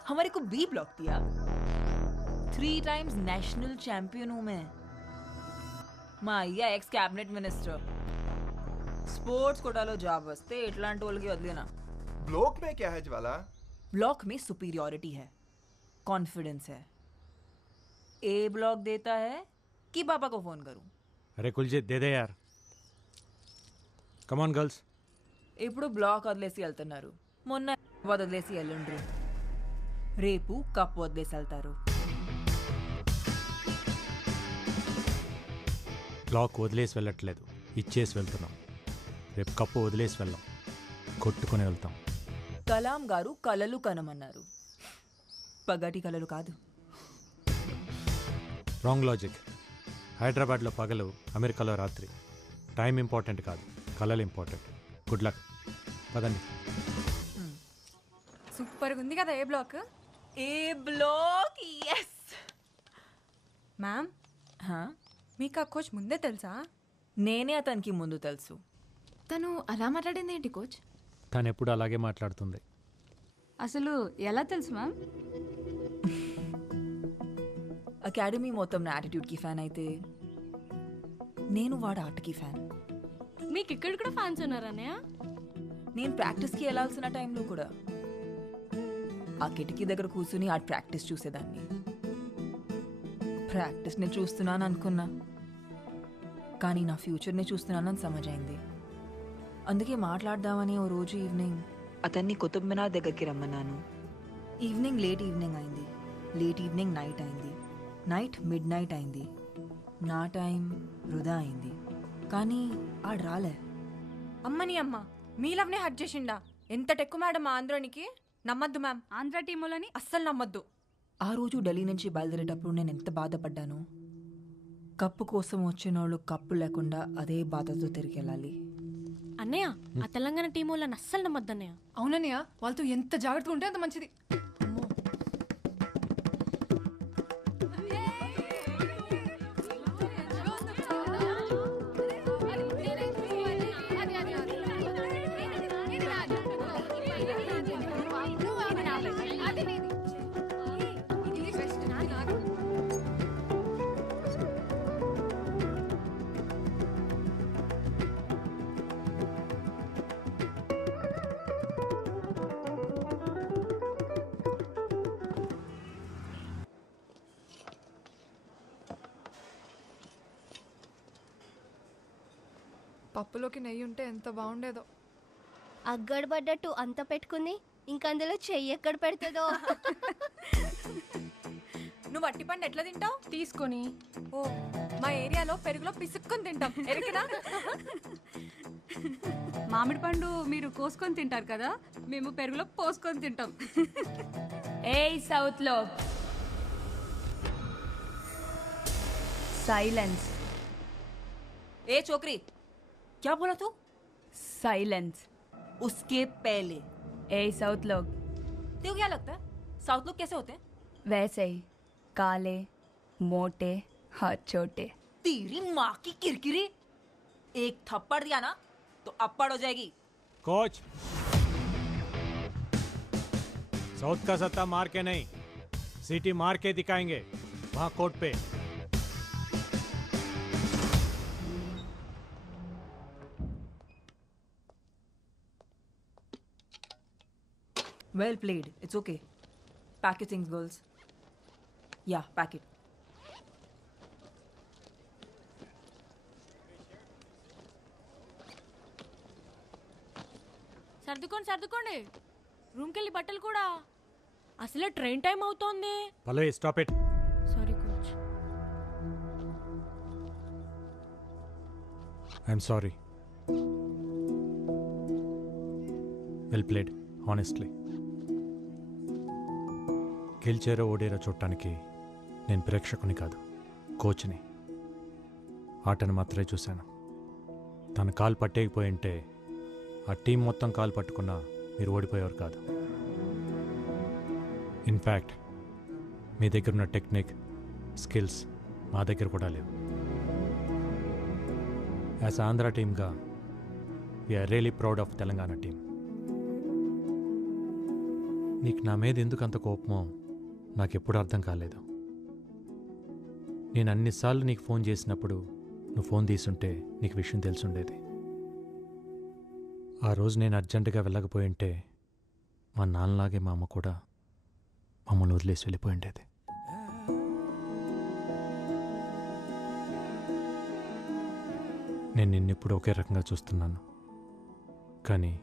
हमारे को बी ब्लॉक दिया। 3 times नेशनल चैंपियन हूं मैं। మా అయ్య ఎక్స్ క్యాబినెట్ మినిస్టర్. స్పోర్ట్స్ కోటాలో జాబ్ వస్తే ఇట్లాంటి వాళ్ళకి వదిలేనా. ब्लॉक में क्या है ज्वाला? ब्लॉक में सुपीरियॉरिटी है, कॉन्फिडेंस है. ए ब्लॉक देता है कि पापा को फोन करूं? अरे कुलजीत दे दे यार। Come on girls. ఇప్పుడు బ్లాక్ వదిలేసి వెళ్తున్నారు, మొన్న వదిలేసి వెళ్ళండ్రు, రేపు కప్ వదిలేసి వెళ్తారు. బ్లాక్ వదిలేసి వెళ్ళట్లేదు, ఇచ్చేసి వెళ్తున్నాం. రేపు కప్పు వదిలేసి వెళ్ళాం, కొట్టుకుని వెళ్తాం. కలాం గారు కలలు కనమన్నారు, పగటి కలలు కాదు. Wrong logic. హైదరాబాద్లో పగలు, అమెరికాలో రాత్రి. టైం ఇంపార్టెంట్ కాదు, కలలు ఇంపార్టెంట్. గుడ్ లక్, పదండి. సూపర్ ఉంది కదా ఏ బ్లాక్. ఏ బ్లాక్, ఎస్ మ్యామ్. మీకు ఆ కోచ్ ముందే తెలుసా? నేనే అతనికి ముందు తెలుసు. తను అలా మాట్లాడింది ఏంటి కోచ్? తను ఎప్పుడు అలాగే మాట్లాడుతుంది. అసలు ఎలా తెలుసు మ్యామ్? అకాడమీ మొత్తం నా యాటిట్యూడ్కి ఫ్యాన్ అయితే నేను వాడు ఆటకి ఫ్యాన్. మీకు ఇక్కడ కూడా ఫ్యాన్స్ ఉన్నారన్నయ్య? నేను ప్రాక్టీస్కి వెళ్ళాల్సిన టైంలో కూడా ఆ కిటికీ దగ్గర కూర్చుని ఆ ప్రాక్టీస్ చూసేదాన్ని. ప్రాక్టీస్ని చూస్తున్నాను అనుకున్నా, కానీ నా ఫ్యూచర్ని చూస్తున్నానని సమజైంది. అందుకే మాట్లాడదామని ఓ రోజు ఈవినింగ్ అతన్ని కుతుబ్ మినార్ దగ్గరికి రమ్మన్నాను. ఈవినింగ్ లేట్ ఈవినింగ్ అయింది, లేట్ ఈవినింగ్ నైట్ అయింది, నైట్ మిడ్ నైట్ అయింది, నా టైం వృధా అయింది. కానీ ఆడు రాలే. అమ్మని అమ్మ, మీ లవ్నే హట్ చేసిండా? ఎంత టెక్కు మేడం ఆంధ్రానికి. నమ్మద్దు మ్యామ్, ఆంధ్ర టీములని అస్సలు నమ్మద్దు. ఆ రోజు ఢిల్లీ నుంచి బయలుదేరేటప్పుడు నేను ఎంత బాధపడ్డాను. కప్పు కోసం వచ్చిన వాళ్ళు కప్పు లేకుండా అదే బాధతో తిరిగి వెళ్ళాలి. అన్నయ్య, ఆ తెలంగాణ టీం వాళ్ళని అస్సలు నమ్మద్దు అన్నయ్య. అవునన్నయ్య, వాళ్ళతో ఎంత జాగ్రత్తగా ఉంటే అంత మంచిది. పప్పులోకి నెయ్యి ఉంటే ఎంత బాగుండేదో. అగ్గడబడ్డట్టు అంత పెట్టుకుంది, ఇంకందులో చెయ్యి ఎక్కడ పెడుతుందో. నువ్వు అట్టిపండు ఎట్లా తింటావు? తీసుకొని. ఓ, మా ఏరియాలో పెరుగులో పిసుక్కొని తింటాం, ఎరికనా? మామిడి పండు మీరు కోసుకొని తింటారు కదా, మేము పెరుగులో పోసుకొని తింటాం. ए साउथ लोग साइलेंस. ए छोकरी, क्या बोला तू? साइलेंस. उसके पहले. ए साउथ लोग. तेरे को क्या लगता है साउथ लोग कैसे होते हैं? वैसे ही, काले, मोटे, हाथ छोटे. तेरी माँ की किरकिरी, एक थप्पड़ दिया ना तो अप्पड़ हो जाएगी. कोच, साउथ का सत्ता मार के नहीं, सिटी मार के दिखाएंगे वहां कोर्ट पे. Well played. It's okay. Pack your things, girls. Yeah, pack it. సర్దుకోండి, రూమ్కి వెళ్ళి బట్టలు కూడా. అసలే ట్రైన్ టైం అవుతోంది. Pallavi, stop it. Sorry coach. I'm sorry. Well played, honestly. గెలిచారో ఓడేరో చూడటానికి నేను ప్రేక్షకుని కాదు, కోచ్ని. ఆటను మాత్రమే చూశాను. తన కాలు పట్టేకపోయి ఉంటే ఆ టీం మొత్తం కాలు పట్టుకున్నా మీరు ఓడిపోయేవారు కాదు. ఇన్ఫ్యాక్ట్ మీ దగ్గర ఉన్న టెక్నిక్, స్కిల్స్ మా దగ్గర కూడా లేవు. యాజ్ ఆంధ్ర టీమ్గా we are really proud of Telangana team. నీకు నా మీద ఎందుకు అంత కోపమో నాకు ఎప్పుడు అర్థం కాలేదు. నేను అన్నిసార్లు నీకు ఫోన్ చేసినప్పుడు నువ్వు ఫోన్ తీసుంటే నీకు విషయం తెలుసుండేది. ఆ రోజు నేను అర్జెంటుగా వెళ్ళకపోయి ఉంటే మా నాన్నలాగే మా అమ్మ కూడా మమ్మల్ని వదిలేసి వెళ్ళిపోయి ఉండేది. నేను నిన్నెప్పుడు ఒకే రకంగా చూస్తున్నాను, కానీ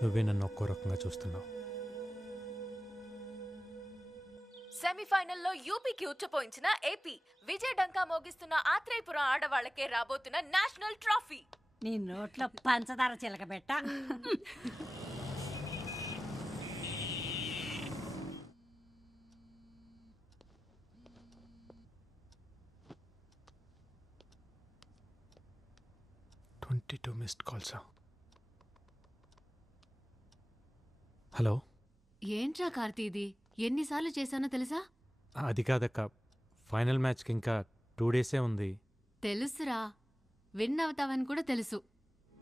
నువ్వే నన్ను ఒక్కో రకంగా చూస్తున్నావు. సెమీఫైనల్లో యూపీకి ఉచ్చపోయించిన ఏపీ విజయ్ డంకా మోగిస్తున్న ఆత్రేయపురం ఆడవాళ్లకే రాబోతున్న నేషనల్ ట్రోఫీ. నీ నోట్లో పంచదార చిలకబెట్ట. Missed calls. హలో. ఏంట్రా కార్తీ ఇది? ఎన్నిసార్లు చేశానో తెలుసా? అది కాదక్క, ఫైనల్ మ్యాచ్కి ఇంకా 2 డేసే ఉంది. తెలుసురా, విన్ అవుతావని కూడా తెలుసు,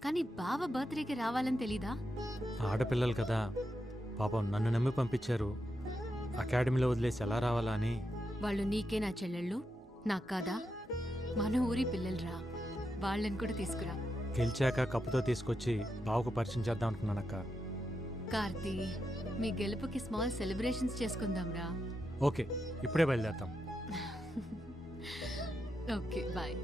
కానీ బావ బర్త్డేకి రావాలని తెలీదా? ఆడపిల్లలు కదా పాపం, నన్ను నమ్మి పంపించారు. అకాడమీలో వదిలేసి ఎలా రావాలా అని. వాళ్ళు నీకే నా చెల్లెళ్ళు, నాకు కాదా? మన ఊరి పిల్లలురా, వాళ్ళని కూడా తీసుకురా. గెలిచాక కప్పుతో తీసుకొచ్చి బావకు పరిచయం చేద్దాం అనుకున్నానక్క. కార్తీ, మీ గెలుపుకి స్మాల్ సెలబ్రేషన్స్ చేసుకుందాంరా. ఓకే, ఇప్పుడే బయలుదేరుతాం. Okay, bye.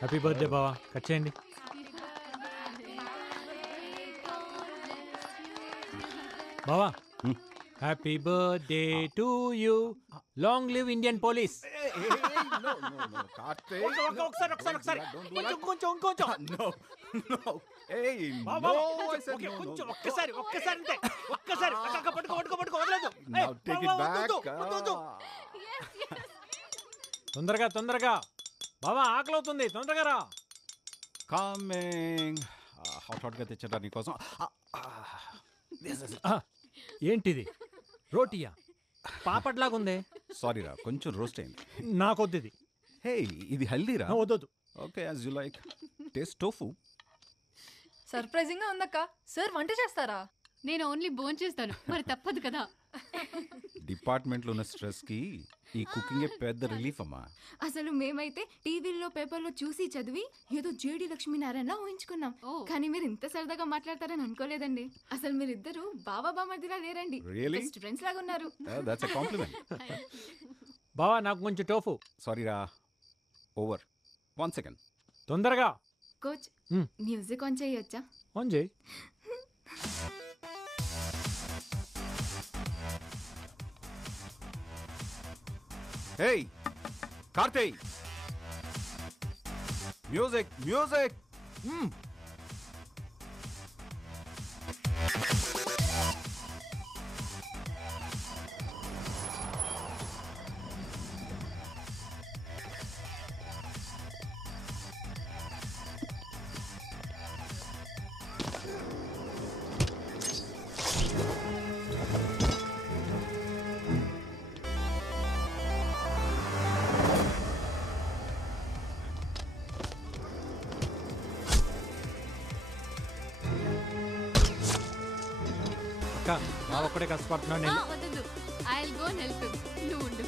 హ్యాపీ బర్త్డే బావా, కట్ చేయండి. బావా, happy birthday to you, long live Indian police. తొందరగా తొందరగా బావా, ఆకలవుతుంది, తొందరగా రా. కమింగ్. హాట్గా తెచ్చడా నీకోసం. ఏంటిది, రోటీయా? పాపట్లాగుందే. సారీ రా, కొంచెం రోస్ట్ అయింది. నాకొద్దు ఇది. హే, ఇది హెల్దీ రా. వద్దు. Okay, as you like. Taste tofu. Surprising గా ఉందక్క. సార్ వంట చేస్తారా? నేను ఓన్లీ భోంచేస్తాను, మరి తప్పదు కదా. డిపార్ట్మెంట్లో ఉన్న స్ట్రెస్కి ఈ కుకింగ్ పెద్ద రిలీఫ్ అమ్మా. అసలు మేమైతే టీవీల్లో పేపర్లో చూసి చదివి ఏదో జేడి లక్ష్మీనారాయణ ఊహించుకున్నాం. కానీ మీరు ఇంత సరదాగా మాట్లాడతారని అనుకోలేదండి. అసలు మీరిద్దరు బావా బామర్దిలా లేరండి, Really? బెస్ట్ ఫ్రెండ్స్ లాగా ఉన్నారు. That's a compliment. బావా నాకు కొంచెం టోఫు. సారీ రా, ఓవర్. 1 సెకండ్. తొందరగా. కోచ్ మ్యూజిక్ ఆన్ చేయొచ్చా? ఆన్ చేయి. Hey, Karthi! Music, music! బావ ఒక్కడే కష్టపడుతున్నాడు. నేను వద్దు, I will go and help him. నువ్వు ఉండు.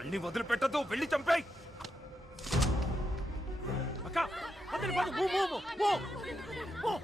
అన్ని వదిలిపెట్టద్దు, వెళ్ళి చంపేయ్. అక్క అందరి పద, move move move move.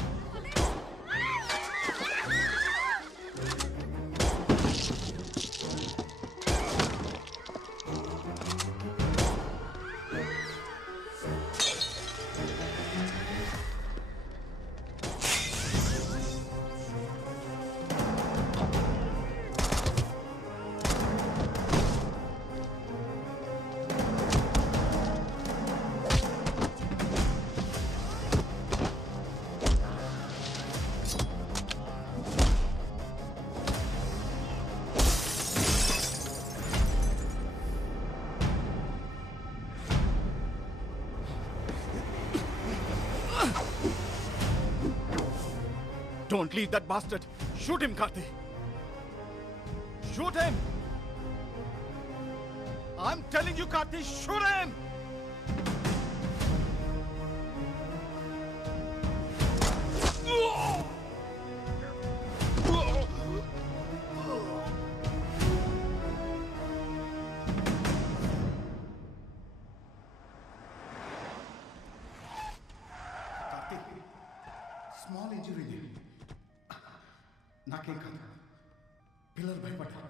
Don't leave that bastard. Shoot him, Karthi. Shoot him. I'm telling you, Karthi, shoot him. Small injury నాకేం కాదు. పిల్లలు భయపడ్డారు,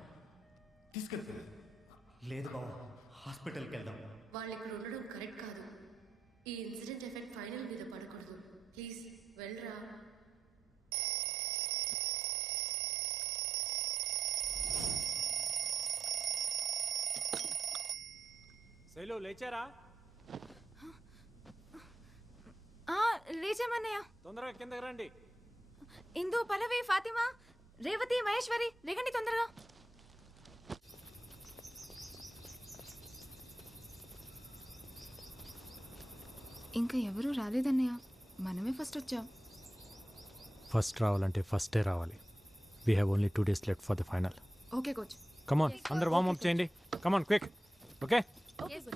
తీసుకెళ్తారు. లేదు బాబు, హాస్పిటల్కి వెళ్దాం. వాళ్ళు ఇక్కడ ఉండడం కరెక్ట్ కాదు. ఈ ఇన్సిడెంట్ ఎఫెక్ట్ ఫైనల్ మీద పడకూడదు. ప్లీజ్ వెళ్ళరా. శైలు లేచారా? లేచామన్నయ్య. తొందరగా కిందకి రండి. ఇందు, పల్లవి, ఫాతిమా, రేవతి, మహేశ్వరి, రేగండి తొందరగా. ఇంకా ఎవరూ రాలేదన్నయ్య, మనమే ఫస్ట్ వచ్చాం. ఫస్ట్ రావాలంటే ఫస్టే రావాలి. We have only 2 days left for the final. Okay coach. Come on, అందరు వార్మ్ అప్ చేయండి. Come on quick. Okay?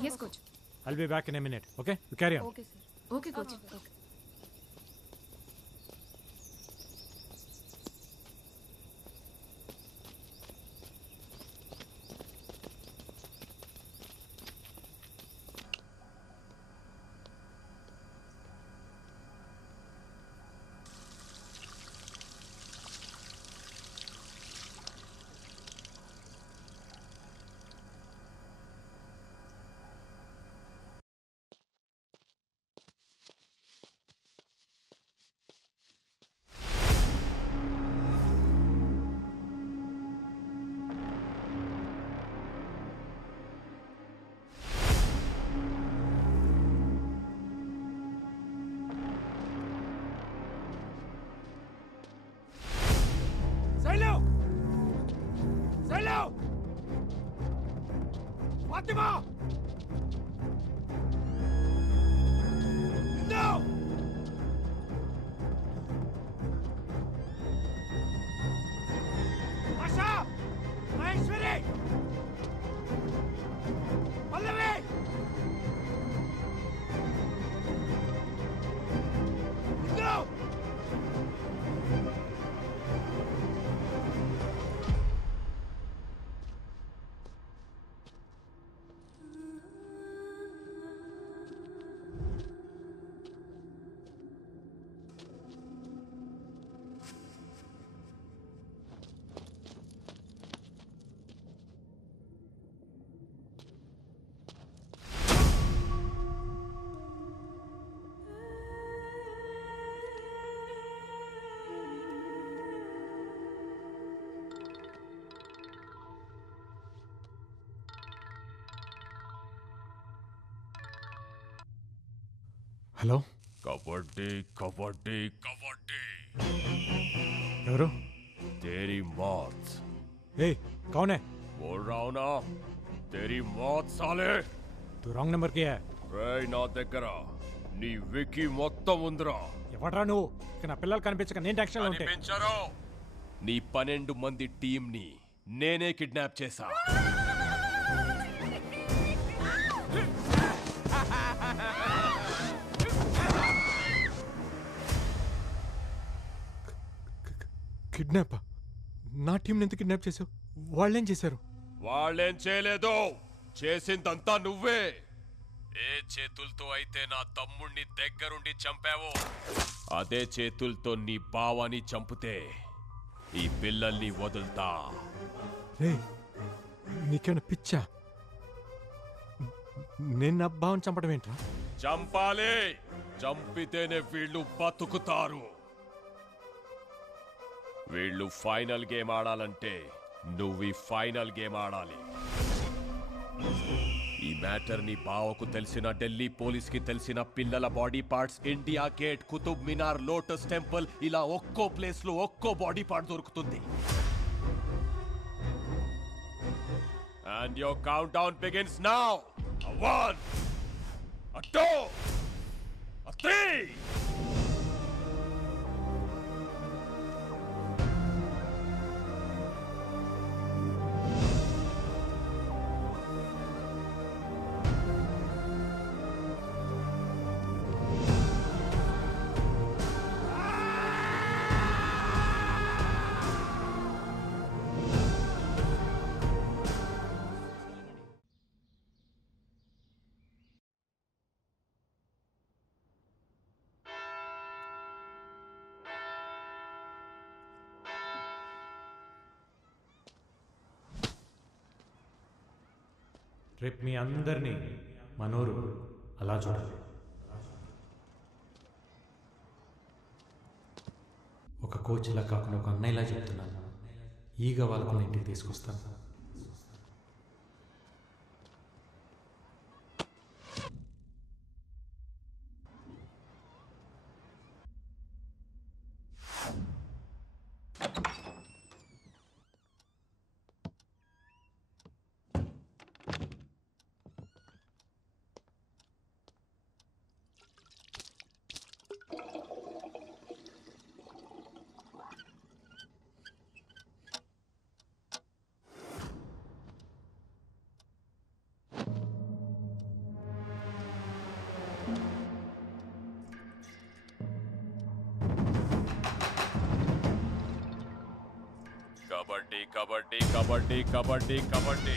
yes coach. I'll be back in a minute. Okay? You carry on. Okay sir. Okay coach. Okay. Fatima! No! Asha! Maheshwari! Pallavi! No! Hello. Kabaddi kabaddi kabaddi. ఎవరు? तेरी मौत. ए कौन है? बोल रहा हूं ना, तेरी मौत साले. तू रॉन्ग नंबर किया है. రే నా దగ్గర నీ వికీ మొత్తం ఉందిరా. ఎవడ్రా నువ్వు? ఇక నా పిల్లలు కనిపించక నేను టెన్షన్లో ఉంటే. కనిపించరు. నీ 12 మంది టీంని నేనే కిడ్నాప్ చేశా. కిడ్నాప్? నా టీంని ఎందుకు కిడ్నాప్ చేసావు? వాళ్ళేం చేశారు? వాళ్ళేం చేయలేదు, చేసిందంతా నువ్వే. ఏ చేతులతో అయితే నా తమ్ముణ్ణి దగ్గరుండి చంపావో అదే చేతులతో నీ బావని చంపితే ఈ పిల్లల్ని వదులుతా. నీకేమైనా పిచ్చా? నేను నా బావని చంపడం ఏంట్రా? చంపాలి, చంపితేనే వీళ్ళు బతుకుతారు. వీళ్ళు ఫైనల్ గేమ్ ఆడాలంటే నువ్వు ఈ ఫైనల్ గేమ్ ఆడాలి. ఈ మ్యాటర్ నీ బావకు తెలిసిన, ఢిల్లీ పోలీస్ కి తెలిసిన, పిల్లల body parts India Gate, Qutub Minar, Lotus Temple ఇలా ఒక్కో ప్లేస్ లో ఒక్కో బాడీ పార్ట్ దొరుకుతుంది. And your countdown begins now. A 1, a 2, a 3. రేపు మీ అందరినీ మనోరు అలా చూడాలి. ఒక కోచ్లా కాకుండా ఒక అన్నయ్యలా చెప్తున్నాను. ఈగ వాళ్ళకున్న ఇంటికి తీసుకొస్తాను. कबड्डी कबड्डी कबड्डी कबड्डी कबड्डी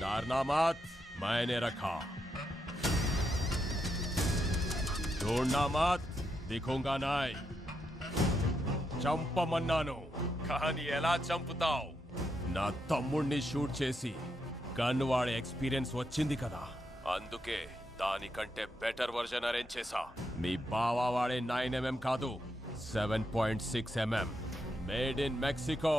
कारनामात मैंने रखा, छोड़ना मत, दिखूंगा नहीं. చంపమన్నాను కానీ ఎలా చంపుతావు? నా తమ్ముణ్ణి షూట్ చేసి గన్ వాడే ఎక్స్పీరియన్స్ వచ్చింది కదా, అందుకే దానికంటే బెటర్ వర్జన్ అరేంజ్ చేశా. మీ బావా వాడే 9mm కాదు 7.6mm మేడ్ ఇన్ మెక్సికో.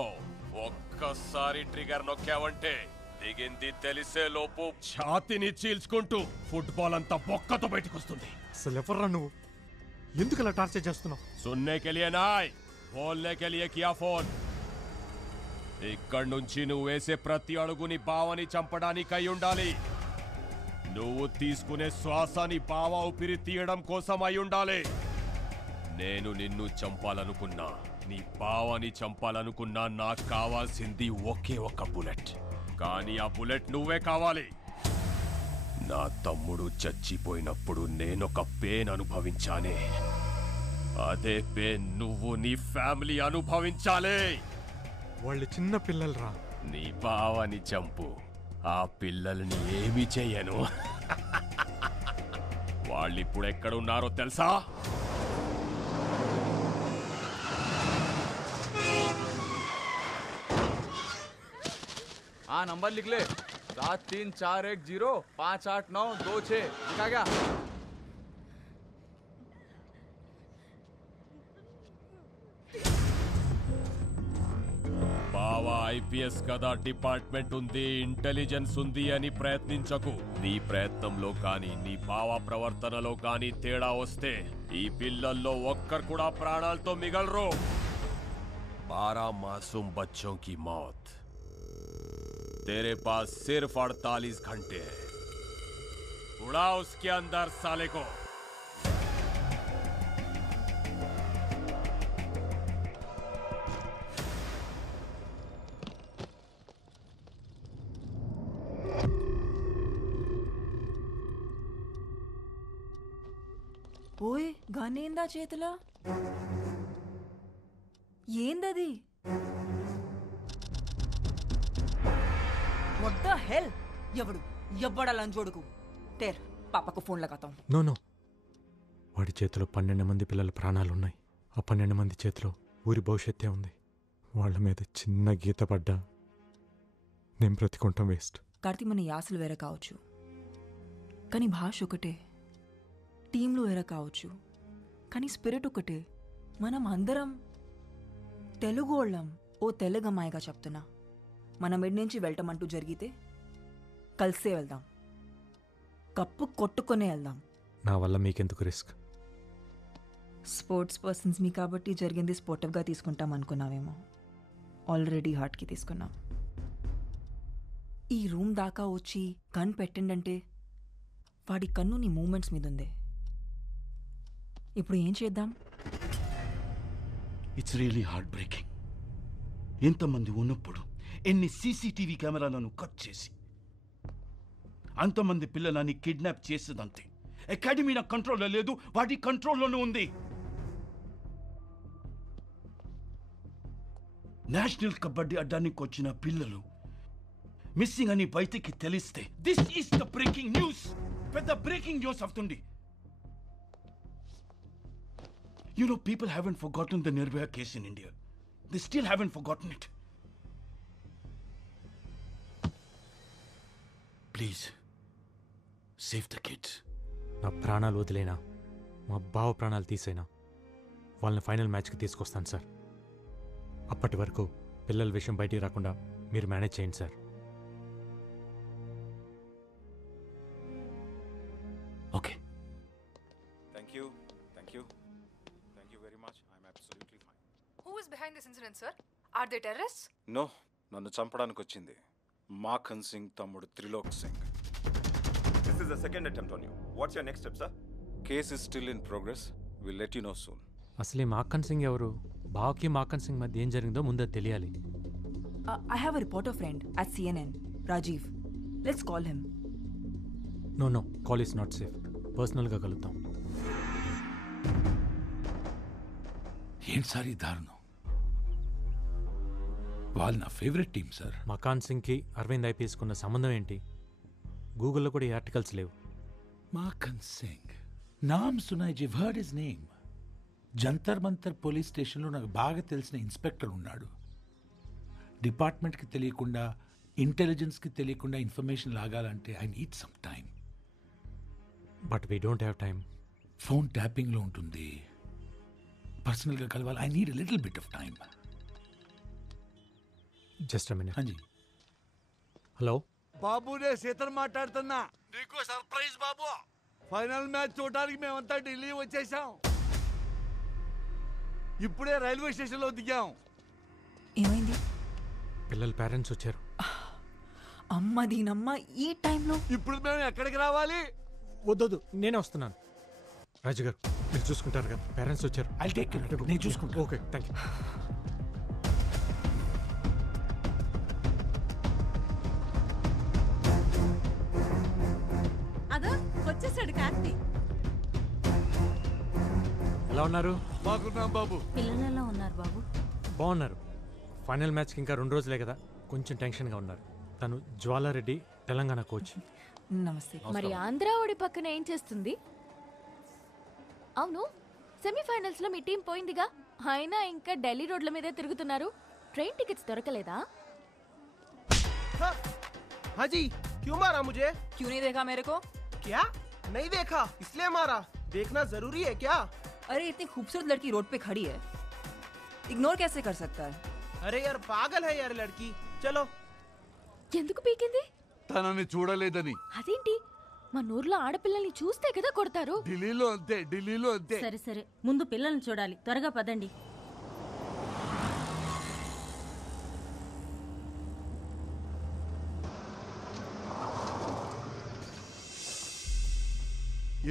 ఒక్కసారి ట్రిగర్ నొక్కావంటే దిగింది తెలిసే లోపు ఛాతిని చీల్చుకుంటూ ఫుట్బాల్ అంతా బొక్కతో బయటకు వస్తుంది. అసలు ఎవర్రా నువ్వు? ఎందుకు అలా టార్చర్ చేస్తున్నావు? సున్నే के लिए नाय, बोलने के लिए किया फोन. ఇక్కడి నుంచి నువ్వు వేసే ప్రతి అడుగుని బావని చంపడానికై ఉండాలి. నువ్వు తీసుకునే శ్వాసని బావ ఊపిరి తీయడం కోసం అయి ఉండాలి. నేను నిన్ను చంపాలనుకున్నా, నీ బావని చంపాలనుకున్నా నాకు కావాల్సింది ఒకే ఒక బుల్లెట్. కానీ ఆ బుల్లెట్ నువ్వే కావాలి. నా తమ్ముడు చచ్చిపోయినప్పుడు నేనొక పెయిన్ అనుభవించానే, అదే పెయిన్ నువ్వు నీ ఫ్యామిలీ అనుభవించాలి. వాళ్ళు చిన్న పిల్లలరా. నీ బావని చంపు, ఆ పిల్లల్ని ఏమి చెయ్యను. వాళ్ళిప్పుడు ఎక్కడున్నారో తెలుసా? हाँ नंबर लिख ले 7341058926. लिखा क्या? బావా ఐపీఎస్ కదా, డిపార్ట్మెంట్ ఉంది, ఇంటెలిజెన్స్ ఉంది అని ప్రయత్నించకు. నీ ప్రయత్నంలో కానీ నీ బావ ప్రవర్తనలో కానీ తేడా వస్తే ఈ పిల్లల్లో ఒక్కరు కూడా ప్రాణాలతో మిగలరు. 12 मासूम बच्चों की मौत. तेरे पास सिर्फ 48 घंटे हैं. उड़ा उसके अंदर साले को. ఓయ్ గనేందా చేతులా? ఏందది? What the hell? ఎవ్వడా లంచోడుకు టేర్ పాపకు ఫోన్ లగాతాం. నో వాడి చేతిలో 12 మంది పిల్లల ప్రాణాలున్నాయి. ఆ 12 మంది చేతిలో ఊరి భవిష్యత్తే ఉంది. వాళ్ళ మీద చిన్న గీత పడ్డా నేను బ్రతికుంటాం వేస్ట్. కార్తీ మన యాసలు వేరే కావచ్చు, కానీ భాష ఒకటే. టీంలు వేరే కావచ్చు, కానీ స్పిరిట్ ఒకటే. మనం అందరం తెలుగు వాళ్ళం. ఓ తెలుగు అమ్మాయిగా చెప్తున్నా, మన మిడ్ నుంచి వెళ్ళటమంటూ జరిగితే కలిసే వెళ్దాం, కప్పు కొట్టుకునే వెళ్దాం. నా వల్ల మీకెందుకు రిస్క్? స్పోర్ట్స్ పర్సన్స్ మీ కాబట్టి జరిగింది స్పోర్టివ్గా తీసుకుంటాం అనుకున్నావేమో. ఆల్రెడీ హార్ట్కి తీసుకున్నాం. ఈ రూమ్ దాకా వచ్చి గన్ పెట్టిండంటే వాడి కన్ను నీ మూమెంట్స్ మీద ఉంది. ఇప్పుడు ఏం చేద్దాం? It's really heart breaking. ఎంతమంది ఉన్నప్పుడు ఎన్ని సీసీటీవీ కెమెరాలను కట్ చేసి అంతమంది పిల్లలని కిడ్నాప్ చేసేదంతే. అకాడమీ నా కంట్రోల్లో లేదు, వాటి కంట్రోల్లోనే ఉంది. నేషనల్ కబడ్డీ అడ్డానికి వచ్చిన పిల్లలు మిస్సింగ్ అని బయటికి తెలిస్తే this is the breaking news. పెద్ద బ్రేకింగ్ న్యూస్ అవుతుంది. You know, people haven't forgotten the Nirbhaya case in India. They still haven't forgotten it. Please, save the kids. నా ప్రాణాలు వదిలేనా, మా బావ ప్రాణాలు తీసేనా వాళ్ళని ఫైనల్ మ్యాచ్కి తీసుకొస్తాను సార్. అప్పటి వరకు పిల్లల విషయం బయటికి రాకుండా మీరు మేనేజ్ చేయండి sir. Okay. Thank you very much. I'm absolutely fine. Who is behind this incident, sir? Are they terrorists? No, నన్ను చంపడానికి వచ్చింది మాఖన్ సింగ్ తమ్ముడు Trilok Singh. This is the second attempt on you. What's your next step, sir? Case is still in progress. Will let you know soon. అసలు ఈ మాఖన్ సింగ్ ఎవరు? బావకి మాఖన్ సింగ్ మధ్య ఏం జరిగిందో ముందే తెలియాలి. I have a reporter friend at CNN, Rajiv. Let's call him. No, call is not safe. పర్సనల్గా కలుద్దాం. ఏంటి సార్ ఈ దారుణం? వాళ్ళు నా ఫేవరెట్ టీం సార్. మకాన్ సింగ్కి అరవింద్ ఐపీఎస్కి ఉన్న సంబంధం ఏంటి? గూగుల్లో కూడా ఈ ఆర్టికల్స్ లేవు. మాఖన్ సింగ్ నామ్ సునాయ్ జివ్ heard his name. Jantar Mantar police స్టేషన్లో నాకు బాగా తెలిసిన ఇన్స్పెక్టర్ ఉన్నాడు. డిపార్ట్మెంట్కి తెలియకుండా, ఇంటెలిజెన్స్కి తెలియకుండా ఇన్ఫర్మేషన్ లాగాలంటే I need some time. But we don't have time. Phone ట్యాపింగ్లో ఉంటుంది. పర్సనల్గా కలవాలి. I need little bit of time. Just a minute. హాంజీ. హలో బాబు, నేను సీతను మాట్లాడుతున్నా. నీకు సర్ప్రైజ్ బాబు. ఫైనల్ మ్యాచ్ చూడడానికి మేమంతా ఢిల్లీ వచ్చేసాం. ఇప్పుడే రైల్వే స్టేషన్లో దిగాం. ఏమైంది? పిల్లల పేరెంట్స్ వచ్చారు. అమ్మ దీనమ్మ ఈ టైంలో. ఇప్పుడు మేము ఎక్కడికి రావాలి? వద్దొద్దు, నేనే వస్తున్నాను. రాజు గారు మీరు చూసుకుంటారు కదా, పేరెంట్స్ వచ్చారు. I'll take care. నేను చూసుకుంటాను. Okay, thank you. అదో వచ్చేసాడు కార్తీ. ఎలా ఉన్నారు? బాగున్నాం బాబు. పిల్లలు ఎలా ఉన్నారు బాబు? బాగున్నారు. ఫైనల్ మ్యాచ్కి ఇంకా 2 రోజులే కదా, కొంచెం టెన్షన్గా ఉన్నారు. తను జ్వాలారెడ్డి, తెలంగాణ కోచ్. నమస్తే. మరి ఆంధ్ర ఓడి పక్కన ఏం చేస్తుంది? అవును, సెమీఫైనల్స్ లో మీ టీం పోయిందిగా, అయినా ఇంకా ఢిల్లీ రోడ్ల మీదే తిరుగుతున్నారు. ట్రైన్ టికెట్స్ దొరకలేదా? हाँ जी, क्यों मारा मुझे? क्यों नहीं देखा मेरे को? क्या? नहीं देखा इसलिए मारा? देखना जरूरी है क्या? अरे इतनी खूबसूरत लड़की रोड पे खड़ी है, इग्नोर कैसे कर सकता है? अरे यार पागल है यार लड़की. चलो. ఎందుకు పీకింది? తనని చూడలేదని. అదేంటి, మన ఊర్లో ఆడపిల్లల్ని చూస్తే కదా కొడతారు. ఢిల్లీలో అంతే, ఢిల్లీలో అంతే. సరే సరే, ముందు పిల్లల్ని చూడాలి, త్వరగా పదండి.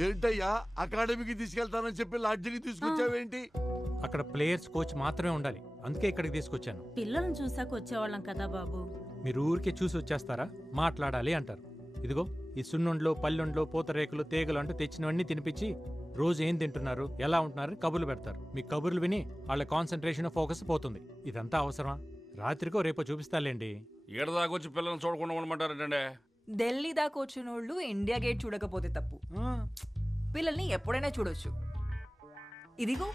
ఏంటయ్యా, అకాడమీకి తీసుకెళ్తానని చెప్పి లాడ్జికి తీసుకొచ్చావేంటి? అక్కడ ప్లేయర్స్ కోచ్ మాత్రమే ఉండాలి, అందుకే ఇక్కడికి తీసుకొచ్చాను. పిల్లల్ని చూసాక వచ్చేవాళ్ళం కదా బాబు. మీరు ఊరికే చూసి వచ్చేస్తారా? మాట్లాడాలి అంటారు. ఇదిగో ఈ సున్నుండ్లు, పల్లెండ్లు, పూతరేకులు, తీగలు అంటూ తెచ్చినవన్నీ తినిపించి రోజు ఏం తింటున్నారు, ఎలా ఉంటున్నారు కబుర్లు పెడతారు. మీ కబుర్లు విని వాళ్ళ కాన్సన్ట్రేషన్, ఫోకస్ పోతుంది. ఇదంతా అవసరమా? రాత్రికో రేపో చూపిస్తాలేండి. ఏడదాకొచ్చి పిల్లల్ని చూడకుండా ఉండమంటారంటే? ఢిల్లీ దాకా వచ్చిన వాళ్ళు ఇండియా గేట్ చూడకపోతే తప్పు, పిల్లల్ని ఎప్పుడైనా చూడొచ్చు. ఇదిగో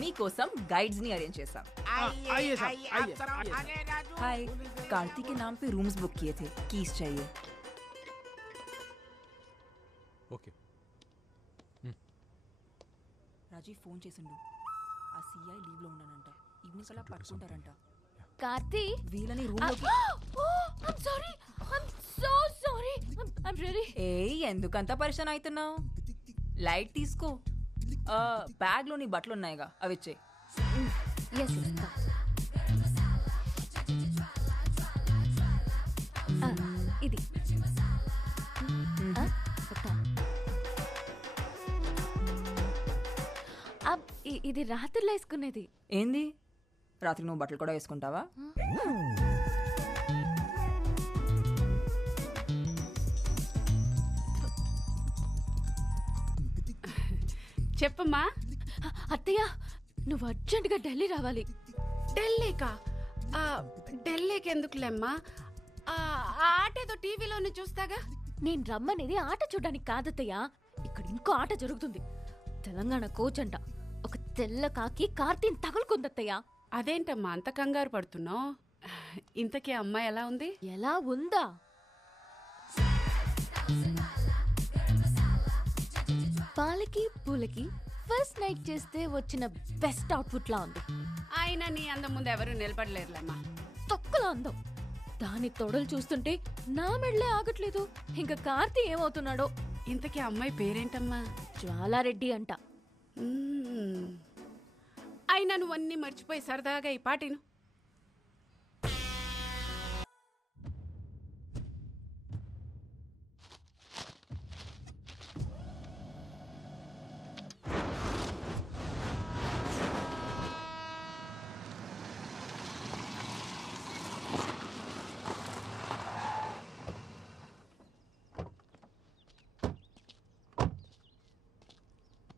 మీకోసం గైడ్స్ ని అరేంజ్ చేశాం. हाय, कार्तिक के नाम पे रूम्स बुक किए थे, कीज चाहिए. ఓకే. రాజీవ్ ఫోన్ చేసిండు. ఆ సిఐ లీవ్ లో ఉన్నానంట, ఈవినింగ్ కల్లా పట్టుకుంటారంట. కార్తీ, వీళ్ళని రూమ్ లోకి. I'm sorry, I'm so sorry, I'm really. ఏయ్, ఎందుకంత పరిశాన్ అవుతున్నావు? లైట్ తీసుకో. బ్యాగ్ లోని బట్టలు ఉన్నాయిగా, అవి ఇచ్చే. ఎస్, ఇది ఇది రాత్రిలో వేసుకునేది. ఏంది, రాత్రి నువ్వు బట్టలు కూడా వేసుకుంటావా? చెప్పమ్మా. అత్తయ్య, నువ్వు అర్జెంటుగా ఢిల్లీ రావాలి. ఢిల్లీకా? ఢిల్లీకి ఎందుకులేమ్మా, ఆట ఏదో టీవీలోనే చూస్తాగా. నేను రమ్మనేది ఆట చూడడానికి కాదత్తయ్య, ఇక్కడ ఇంకో ఆట జరుగుతుంది. తెలంగాణ కోచ్ అంట, ఒక తెల్ల కాకి కార్తీని తగులుకుందత్తయ్య. అదేంటమ్మా అంత కంగారు పడుతున్నావు? ఇంతకీ అమ్మాయి ఎలా ఉంది? ఎలా ఉందా? పాలకి పూలకి ఫస్ట్ నైట్ చేస్తే వచ్చిన బెస్ట్ అవుట్ఫిట్ లా ఉంది. ఆయన నీ అందం ముందు ఎవరు నిలబడలేరులేమ్మా. తొక్కలో అందం. దాని తొడలు చూస్తుంటే నా మెడలే ఆగట్లేదు. ఇంకా కార్తీ ఏమవుతున్నాడో. ఇంతకీ అమ్మాయి పేరేంటమ్మా? జ్వాలారెడ్డి అంట. అయినా నువ్వన్నీ మర్చిపోయి సరదాగా ఈ పాటిను.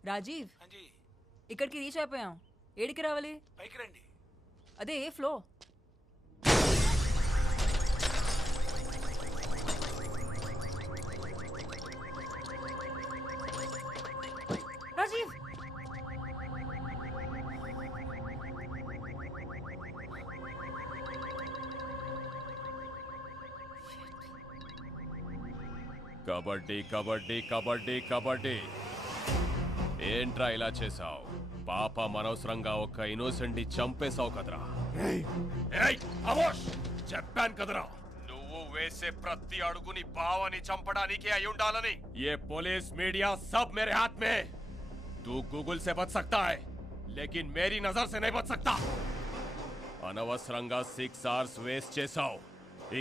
రాజీవ్, ఇక్కడికి రీచ్ అయిపోయాం. ఏడికి రావాలి? పైకి రండి. అదే ఏ ఫ్లో? రాజీవ్, కబడ్డీ కబడ్డీ కబడ్డీ కబడ్డీ. ఏంట్రా ఇలా చేసావు? పాప అనవసరంగా ఒక ఇన్నోసెంట్ ని చంపేశావు కదరా. ఏయ్ అమోష్, చెప్పాను కదరా నువ్వు వేసే ప్రతి అడుగుని బావని చంపడానికి అయి ఉండాలని. ये पुलिस मीडिया सब मेरे हाथ में. तू गूगल से बच सकता है लेकिन मेरी नजर से नहीं बच सकता. అనవసరంగా 6 hours వేస్ట్ చేసావు.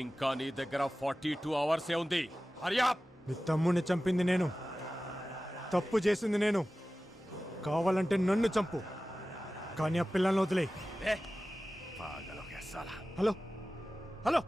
ఇంకా నీ దగ్గర 42 hours ఉంది. హరియా. నీ తమ్ముడిని చంపింది నేను, తప్పు చేసింది నేను. కావాలంటే నన్ను చంపు, కానీ ఆ పిల్లల్ని వదిలే. హలో హలో,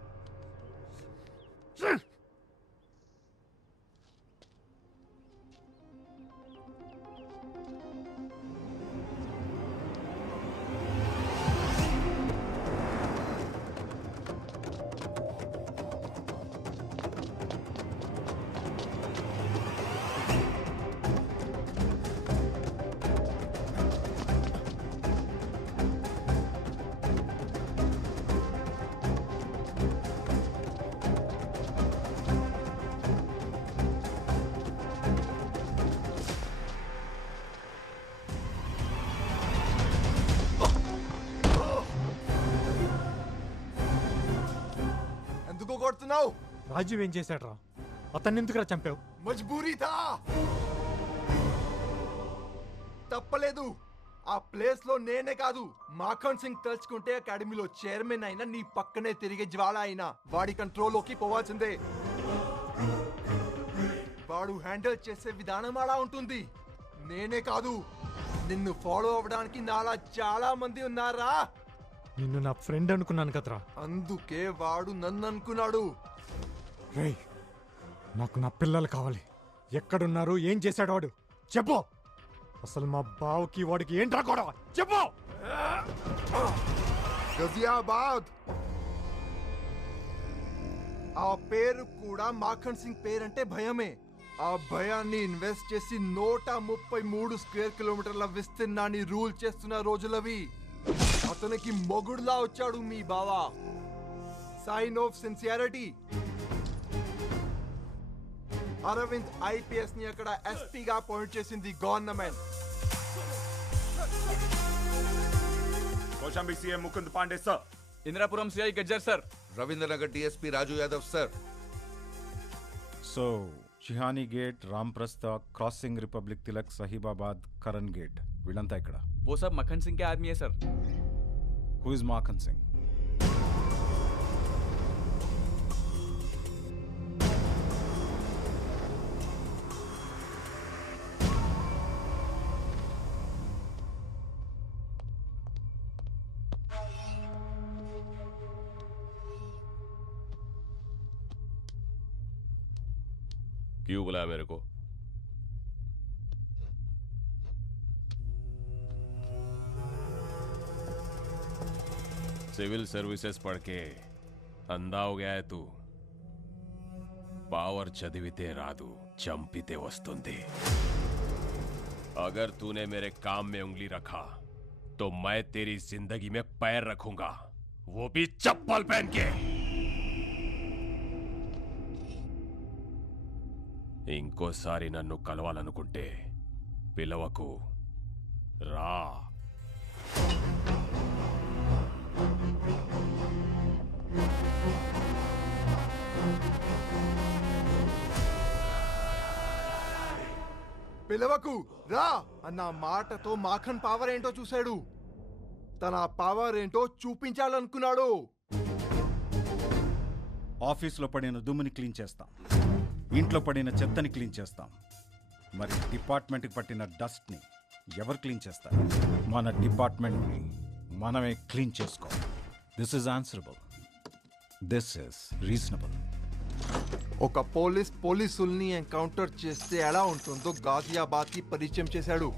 కొడుతున్నావు? రాజీవ్ ఏం చేశాడు రా? అతన్ని ఎందుకురా చంపావు? మజ్బూరీ థా. తప్పలేదు. ఆ ప్లేస్ లో నేనే కాదు, మాఖన్ సింగ్ తలుచుకుంటే అకాడమీలో చైర్మన్ అయినా నీ పక్కనే తిరిగే జ్వాల అయినా వాడి కంట్రోల్లోకి పోవాల్సిందే. వాడు హ్యాండిల్ చేసే విధానం అలా ఉంటుంది. నేనే కాదు, నిన్ను ఫాలో అవ్వడానికి నాలా చాలా మంది ఉన్నారా. నిన్ను నా ఫ్రెండ్ అనుకున్నాను కదరా. అందుకే వాడు నన్ను అనుకున్నాడు. రేయ్, నాకు నా పిల్లలు కావాలి. ఎక్కడున్నారు? ఏం చేశాడు వాడు? చెప్పు. అసలు మా బావుకి వాడికి ఏంట్రా గొడవ? చెప్పు. గజియాబాద్. ఆ పేరు కూడా మాఖన్ సింగ్ పేరంటే భయమే. ఆ భయాన్ని ఇన్వెస్ట్ చేసి 133 స్క్వేర్ కిలోమీటర్ల విస్తీర్ణాన్ని రూల్ చేస్తున్న రోజులవి. అతనికి మొగుడులా వచ్చాడు మీ బావా. Sign of sincerity. Arvind IPS ని అక్కడ ఎస్పీగా అపాయింట్ చేసింది government. Kaushambi CM Mukund Pandey sir. Indirapuram CI Gajjar sir. Ravindranagar DSP Raju Yadav sir. So Chihani gate, Ramprastha, Crossing, Republik Tilak, Sahibabad, Karan gate, వీళ్ళంతా ఇక్కడ. वो सब मक्खन सिंह के आदमी है sir. Who is Makhan Singh? क्यों बुलाया मेरे को? सिविल सर्विसेज पढ़ के अंधा हो गया है तू. पावर चदिविते रादू, चंपिते वस्तुंदी. अगर तूने मेरे काम में उंगली रखा तो मैं तेरी जिंदगी में पैर रखूंगा, वो भी चप्पल पहन के. ఇంకోసారి నన్ను కలవాలనుకుంటే పిలవకు, రా. పిలవకు రా అన్న మాటతో మాఖన్ పవర్ ఏంటో చూశాడు. తన పవర్ ఏంటో చూపించాలనుకున్నాడు. ఆఫీస్లో పడిన దుమ్ముని క్లీన్ చేస్తాం, ఇంట్లో పడిన చెత్తని క్లీన్ చేస్తాం. మరి డిపార్ట్మెంట్కి పట్టిన డస్ట్ని ఎవరు క్లీన్ చేస్తారు? మన డిపార్ట్మెంట్ని మనమే క్లీన్ చేసుకోవాలి. This is answerable, this is reasonable. ఒక పోలీసుల్ని ఎన్కౌంటర్ చేస్తే ఎలా ఉంటుందో గాజియాబాద్కి పరిచయం చేశాడు.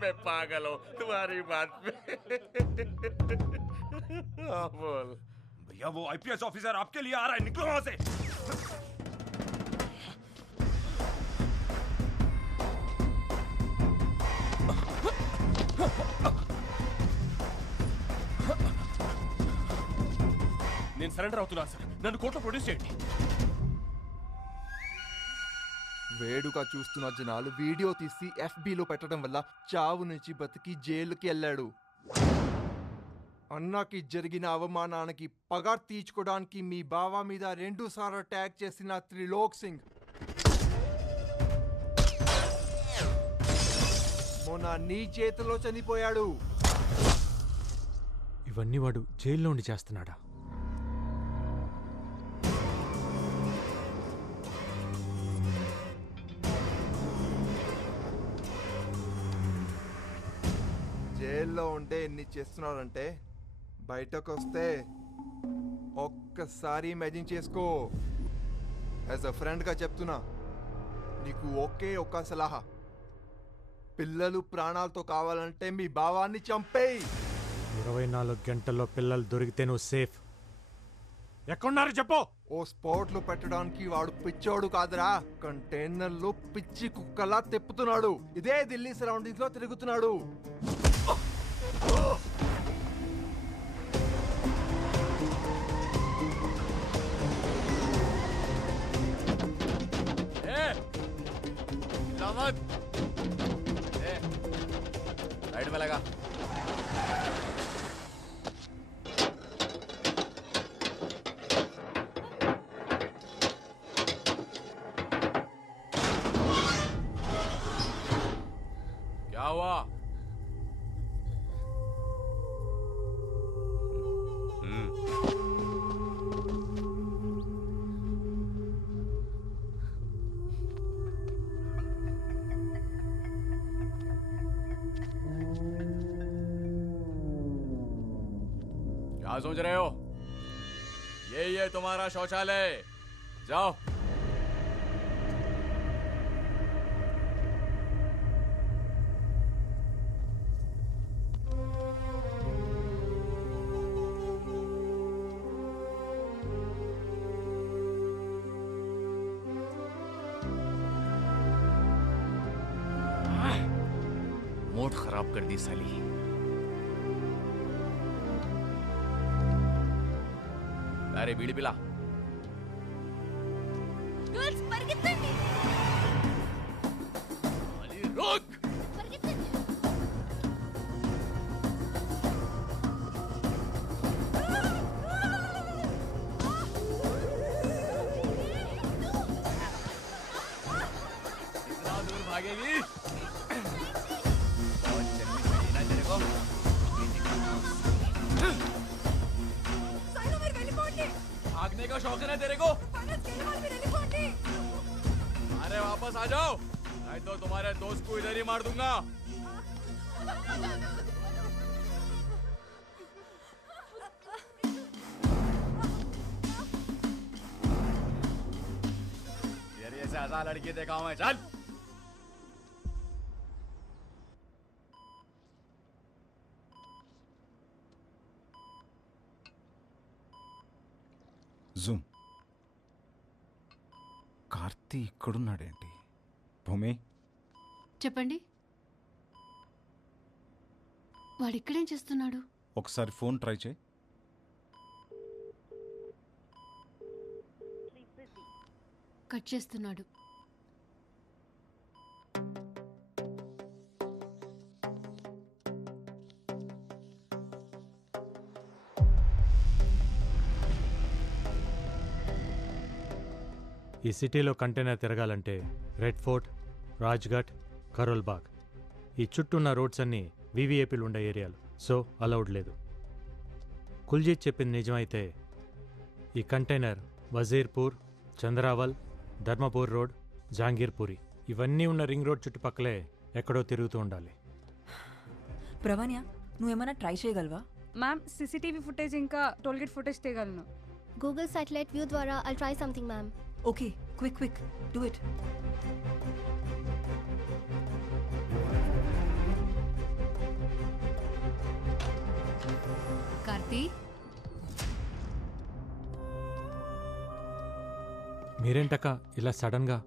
मैं पागल हूँ तुम्हारी बात पे। बोल भैया, वो आईपीएस ऑफिसर आपके लिए आ रहा है, निकलो वहां से। నేను సరెండర్ అవుతున్నా సార్, నన్ను కోర్టులో ప్రొడ్యూస్ చేయండి. వేడుక చూస్తున్న జనాలు వీడియో తీసి FBలో పెట్టడం వల్ల చావు నుంచి బతికి జైలుకి వెళ్ళాడు. అన్నకి జరిగిన అవమానానికి పగ తీర్చుకోవడానికి మీ బావ మీద 2 సార్లు అటాక్ చేసిన త్రిలోక్ సింగ్ మొన్న నీ చేతిలో చనిపోయాడు. ఇవన్నీ వాడు జైల్లో ఉండి చేస్తున్నాడా? జైల్లో ఉంటే ఎన్ని చేస్తున్నాడంటే బయటకు వస్తే ఒక్కసారి ఇమాజిన్ చేసుకో. యాజ్ అ ఫ్రెండ్గా చెప్తున్నా, నీకు ఒకే ఒక్క సలహా, పిల్లలు ప్రాణాలతో కావాలంటే మీ భావాన్ని చంపేయి. 24 గంటల్లో పిల్లలు దొరికితే నువ్వు సేఫ్. ఎక్కడున్నారు చెప్పు. ఓ స్పాట్లో పెట్టడానికి వాడు పిచ్చోడు కాదురా, కంటైనర్లో పిచ్చి కుక్కలా తిప్పుతున్నాడు. ఇదే ఢిల్లీ సరౌండింగ్స్ లో తిరుగుతున్నాడు. साइड में लगा. क्या हुआ? क्या सोच रहे हो? यही है तुम्हारा शौचालय, जाओ. मूड खराब कर दी साली. अरे बीड़ी पिला. గర్ల్స్ పరిగెత్తండి. रुक. कितना दूर भागेगी? बहुत जल्दी चली ना तेरे को. भागने का शौक है ना तेरे को? अरे वापस आ जाओ, नहीं तो तुम्हारे दोस्त को इधर ही मार दूंगा. तेरी ऐसे आजा लड़की देखा हूं मैं. चल. జూమ్. కార్తీ ఇక్కడున్నాడేంటి? భూమి, చెప్పండి. వాడు ఇక్కడేం చేస్తున్నాడు? ఒకసారి ఫోన్ ట్రై చేయి. కట్ చేస్తున్నాడు. ఈ సిటీలో కంటైనర్ తిరగాలంటే రెడ్ ఫోర్ట్, రాజ్ఘాట్, కరోల్ బాగ్ ఈ చుట్టూ ఉన్న రోడ్స్ అన్నీ వీవీఐపీలు ఉండే ఏరియాలు. సో అలౌడ్ లేదు. కుల్జీత్ చెప్పింది నిజమైతే ఈ కంటైనర్ వజీర్పూర్, చంద్రావల్, ధర్మపూర్ రోడ్, జాంగీర్పూరి ఇవన్నీ ఉన్న రింగ్ రోడ్ చుట్టుపక్కలే ఎక్కడో తిరుగుతూ ఉండాలి. ప్రవణ్య, నువ్వేమైనా ట్రై చేయగలవా? మ్యామ్, సీసీటీవీ ఫుటేజ్ ఇంకా టోల్గేట్ ఫుటేజ్ తీయగలను. గూగుల్ సాటిలైట్ వ్యూ ద్వారా I'll try something ma'am. Okay, quick do it. Karthi, మీరేంటక్క ఇలా సడన్గా?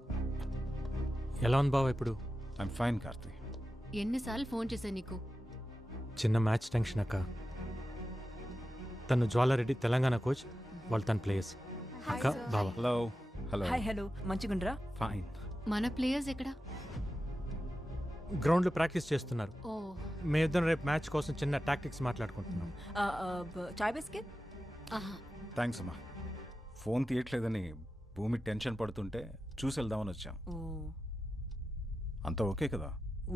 ఎలా ఉంది బావ ఇప్పుడు? I'm fine Karthi. ఎన్నిసార్లు ఫోన్ చేశా నీకు? చిన్న మ్యాచ్ టెన్షన్ అక్క. తను జ్వాలారెడ్డి తెలంగాణ కోచ్, వాళ్ళు తన ప్లేయర్స్. అక్క బావ. హలో. హలో. హాయ్. హలో, మంచిగుండ్రా? ఫైన్. మన ప్లేయర్స్ ఎక్కడ? గ్రౌండ్లో ప్రాక్టీస్ చేస్తున్నారు. ఓ, మేమిద్దరం రేపు మ్యాచ్ కోసం చిన్న టాక్టిక్స్ మాట్లాడుకుంటున్నాం. చాయ్ బిస్కెట్? థ్యాంక్స్ అమ్మా. ఫోన్ తీయట్లేదని భూమి టెన్షన్ పడుతుంటే చూసి వెళ్దామని వచ్చాం. అంతా ఓకే కదా?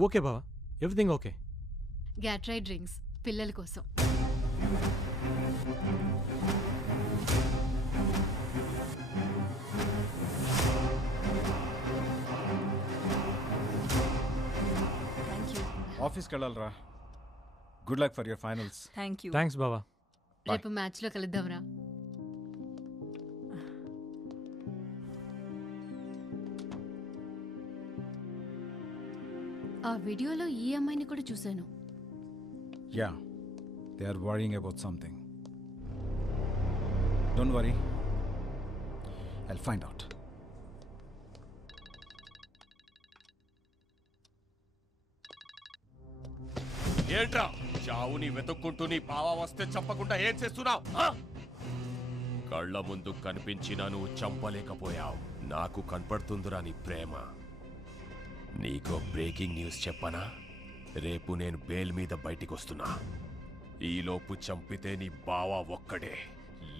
ఓకే బావా, ఎవ్రీథింగ్ ఓకే. గ్యాట్రై డ్రింక్స్ పిల్లల కోసం. ఆఫీస్కి వెళ్ళాలరా. Good luck for your finals. Thanks బావా. రేపు మ్యాచ్లో కలుద్దాంరా. ఆ వీడియోలో ఈ అమ్మాయిని కూడా చూశాను. Yeah, they are worrying about something. Don't worry, I'll find out. ఏంట్రా చావుని వెతుక్కుంటూ నీ బావ వస్తే చంపకుండా ఏం చేస్తున్నావు? కళ్ళ ముందు కనిపించినా నువ్వు చంపలేకపోయావు. నాకు కనపడుతుందిరా నీ ప్రేమ. నీకో బ్రేకింగ్ న్యూస్ చెప్పనా? రేపు నేను బెయిల్ మీద బయటికి వస్తున్నా. ఈలోపు చంపితే నీ బావ ఒక్కడే,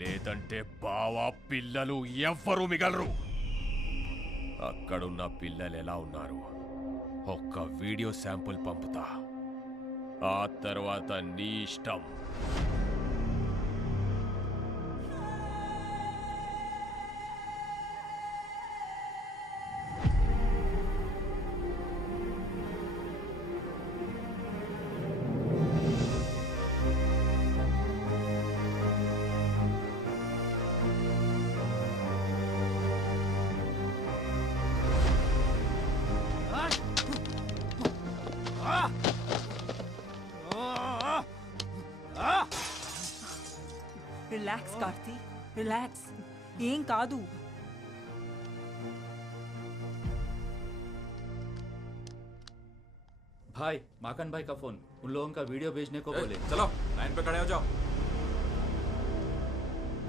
లేదంటే బావ పిల్లలు ఎవ్వరూ మిగలరు. అక్కడున్న పిల్లలు ఎలా ఉన్నారు ఒక్క వీడియో శాంపుల్ పంపుతా. ఆ తర్వాత నీ ఇష్టం. Relax Karthi, relax. ఏం కాదు. भाई माकन भाई का फोन, उन लोगों का वीडियो भेजने को बोले. चलो लाइन पे खड़े हो जाओ.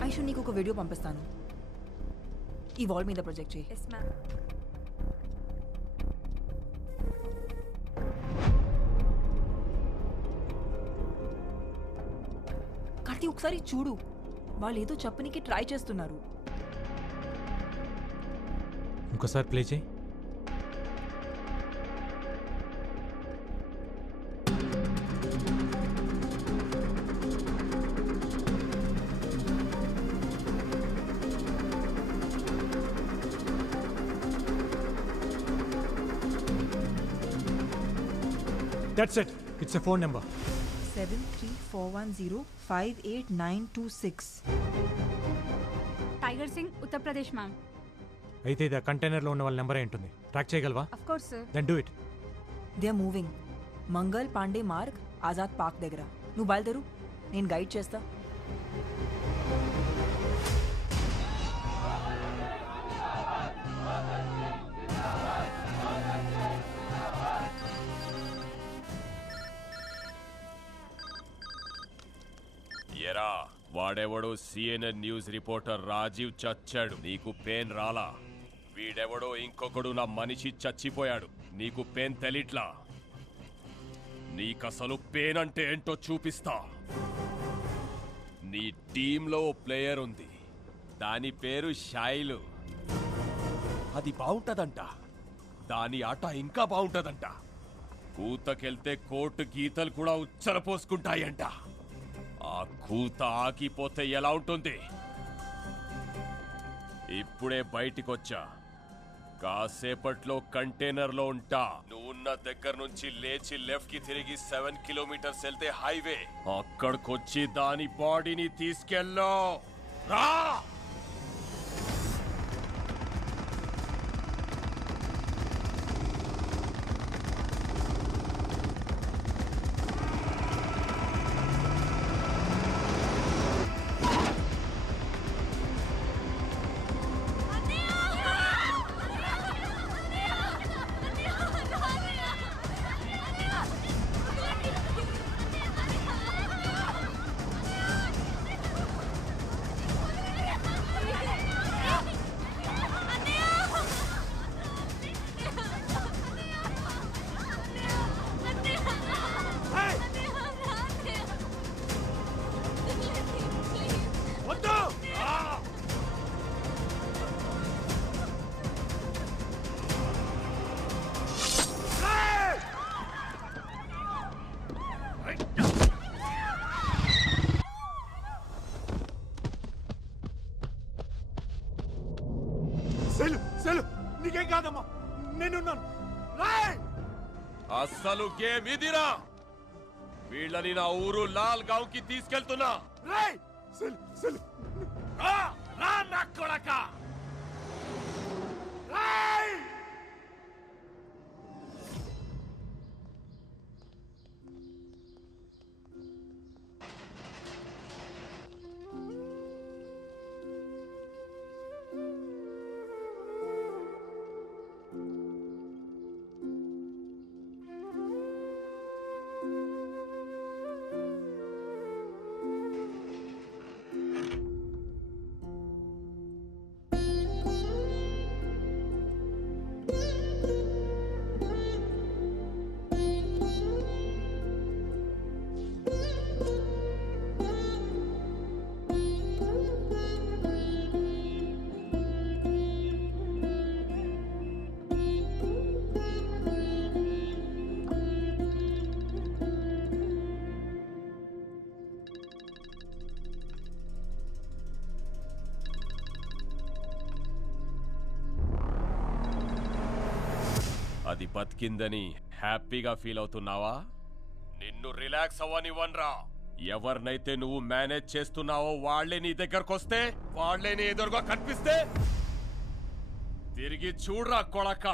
ఐషు, నీకు ఒక వీడియో పంపిస్తాను. ఈ వాల్ మీద ప్రొజెక్ట్ చేయి. కార్తీ, ఒకసారి చూడు. వాళ్ళు ఏదో చెప్పనికి ట్రై చేస్తున్నారు. ఇంకోసారి ప్లే చేయి. That's it. It's a phone number. 7341058926. Tiger Singh, Uttar Pradesh ma'am. అయితే ఇది ఆ కంటైనర్లో ఉన్న వాళ్ళ నెంబర్ ఏంటుంది? ట్రాక్ చేయగలవా? Of course sir. Then do it. They are moving. Mangal Pandey Marg, Azad park దగ్గర. నువ్వు బయలుదేరు, నేను గైడ్ చేస్తా. వాడెవడో CNN న్యూస్ రిపోర్టర్ రాజీవ్ చచ్చాడు, నీకు పెయిన్ రాలా. వీడెవడో ఇంకొకడు నా మనిషి చచ్చిపోయాడు, నీకు పెయిన్ తెలిట్లా. నీకసలు పెయిన్ అంటే ఏంటో చూపిస్తా. నీ టీంలో ఓ ప్లేయర్ ఉంది, దాని పేరు షైలు. అది బాగుంటదంట, దాని ఆట ఇంకా బాగుంటదంట. కూతకెళ్తే కోర్టు గీతలు కూడా ఉచ్చర పోసుకుంటాయంట. ఆ కూత ఆగిపోతే ఎలా ఉంటుంది? ఇప్పుడే బయటికొచ్చా, కాసేపట్లో కంటైనర్లో ఉంటా. నువ్వున్న దగ్గర నుంచి లేచి లెఫ్ట్ కి తిరిగి 7 కిలోమీటర్స్ వెళ్తే హైవే. అక్కడికొచ్చి దాని బాడీని తీసుకెళ్ళో రా. నీకేం కాదమ్మా, నేనున్నాను. అస్సలు గేమ్ ఇదిరా. వీళ్ళని నా ఊరు లాల్ గావ్ కి తీసుకెళ్తున్నా. నా కొడక అది బతికిందని హ్యాపీగా ఫీల్ అవుతున్నావా? నిన్ను రిలాక్స్ అవ్వనివ్వనరా. ఎవరినైతే నువ్వు మేనేజ్ చేస్తున్నావో వాళ్లే నీ దగ్గరకొస్తే, వాళ్లే నీ ఎదురుగా కనిపిస్తే తిరిగి చూడరా కొడక.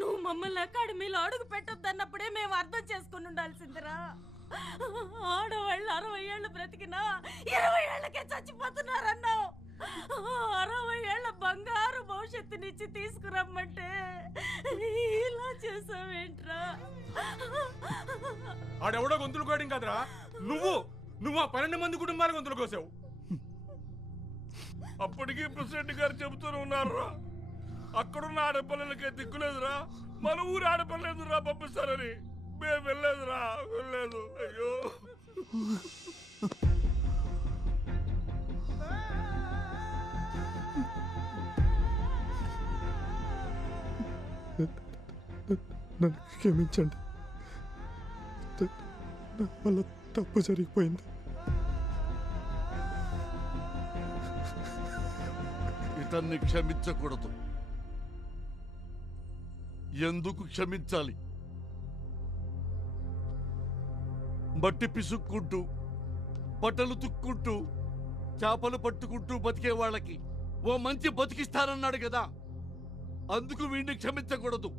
నువ్వు మమ్మల్ని అకాడమీలో అడుగు పెట్టొద్దన్నప్పుడే మేము అర్థం చేసుకుని ఉండాల్సిందిరా. ఆడవాళ్ళు 60 ఏళ్ళు బ్రతికినా 20 ఏళ్లకే చచ్చిపోతున్నారన్నావు. 60 ఏళ్ల బంగారు భవిష్యత్తునిచ్చి తీసుకురమ్మంటే ఇలా చేసావేంట్రా? ఆడెవడో గొంతులు కోయడం కాదురా, నువ్వు ఆ 12 మంది కుటుంబాల గొంతులు కోసావు. అప్పటికీ ప్రెసిడెంట్ గారు చెబుతూనే ఉన్నారా, అక్కడున్న ఆడపిల్లలకే దిక్కులేదురా, మన ఊరు ఆడపిల్లలేదురా పంపిస్తారని. మేము వెళ్ళలేదురా, వెళ్ళలేదు. అయ్యో నన్ను క్షమించండి, నా వల్ల తప్పు జరిగిపోయింది. ఇతన్ని క్షమించకూడదు. ఎందుకు క్షమించాలి? మట్టి పిసుక్కుంటూ, బట్టలు తుక్కుంటూ, చేపలు పట్టుకుంటూ బతికే వాళ్ళకి ఓ మంచి బతికిస్తానన్నాడు కదా, అందుకు వీడిని క్షమించకూడదు.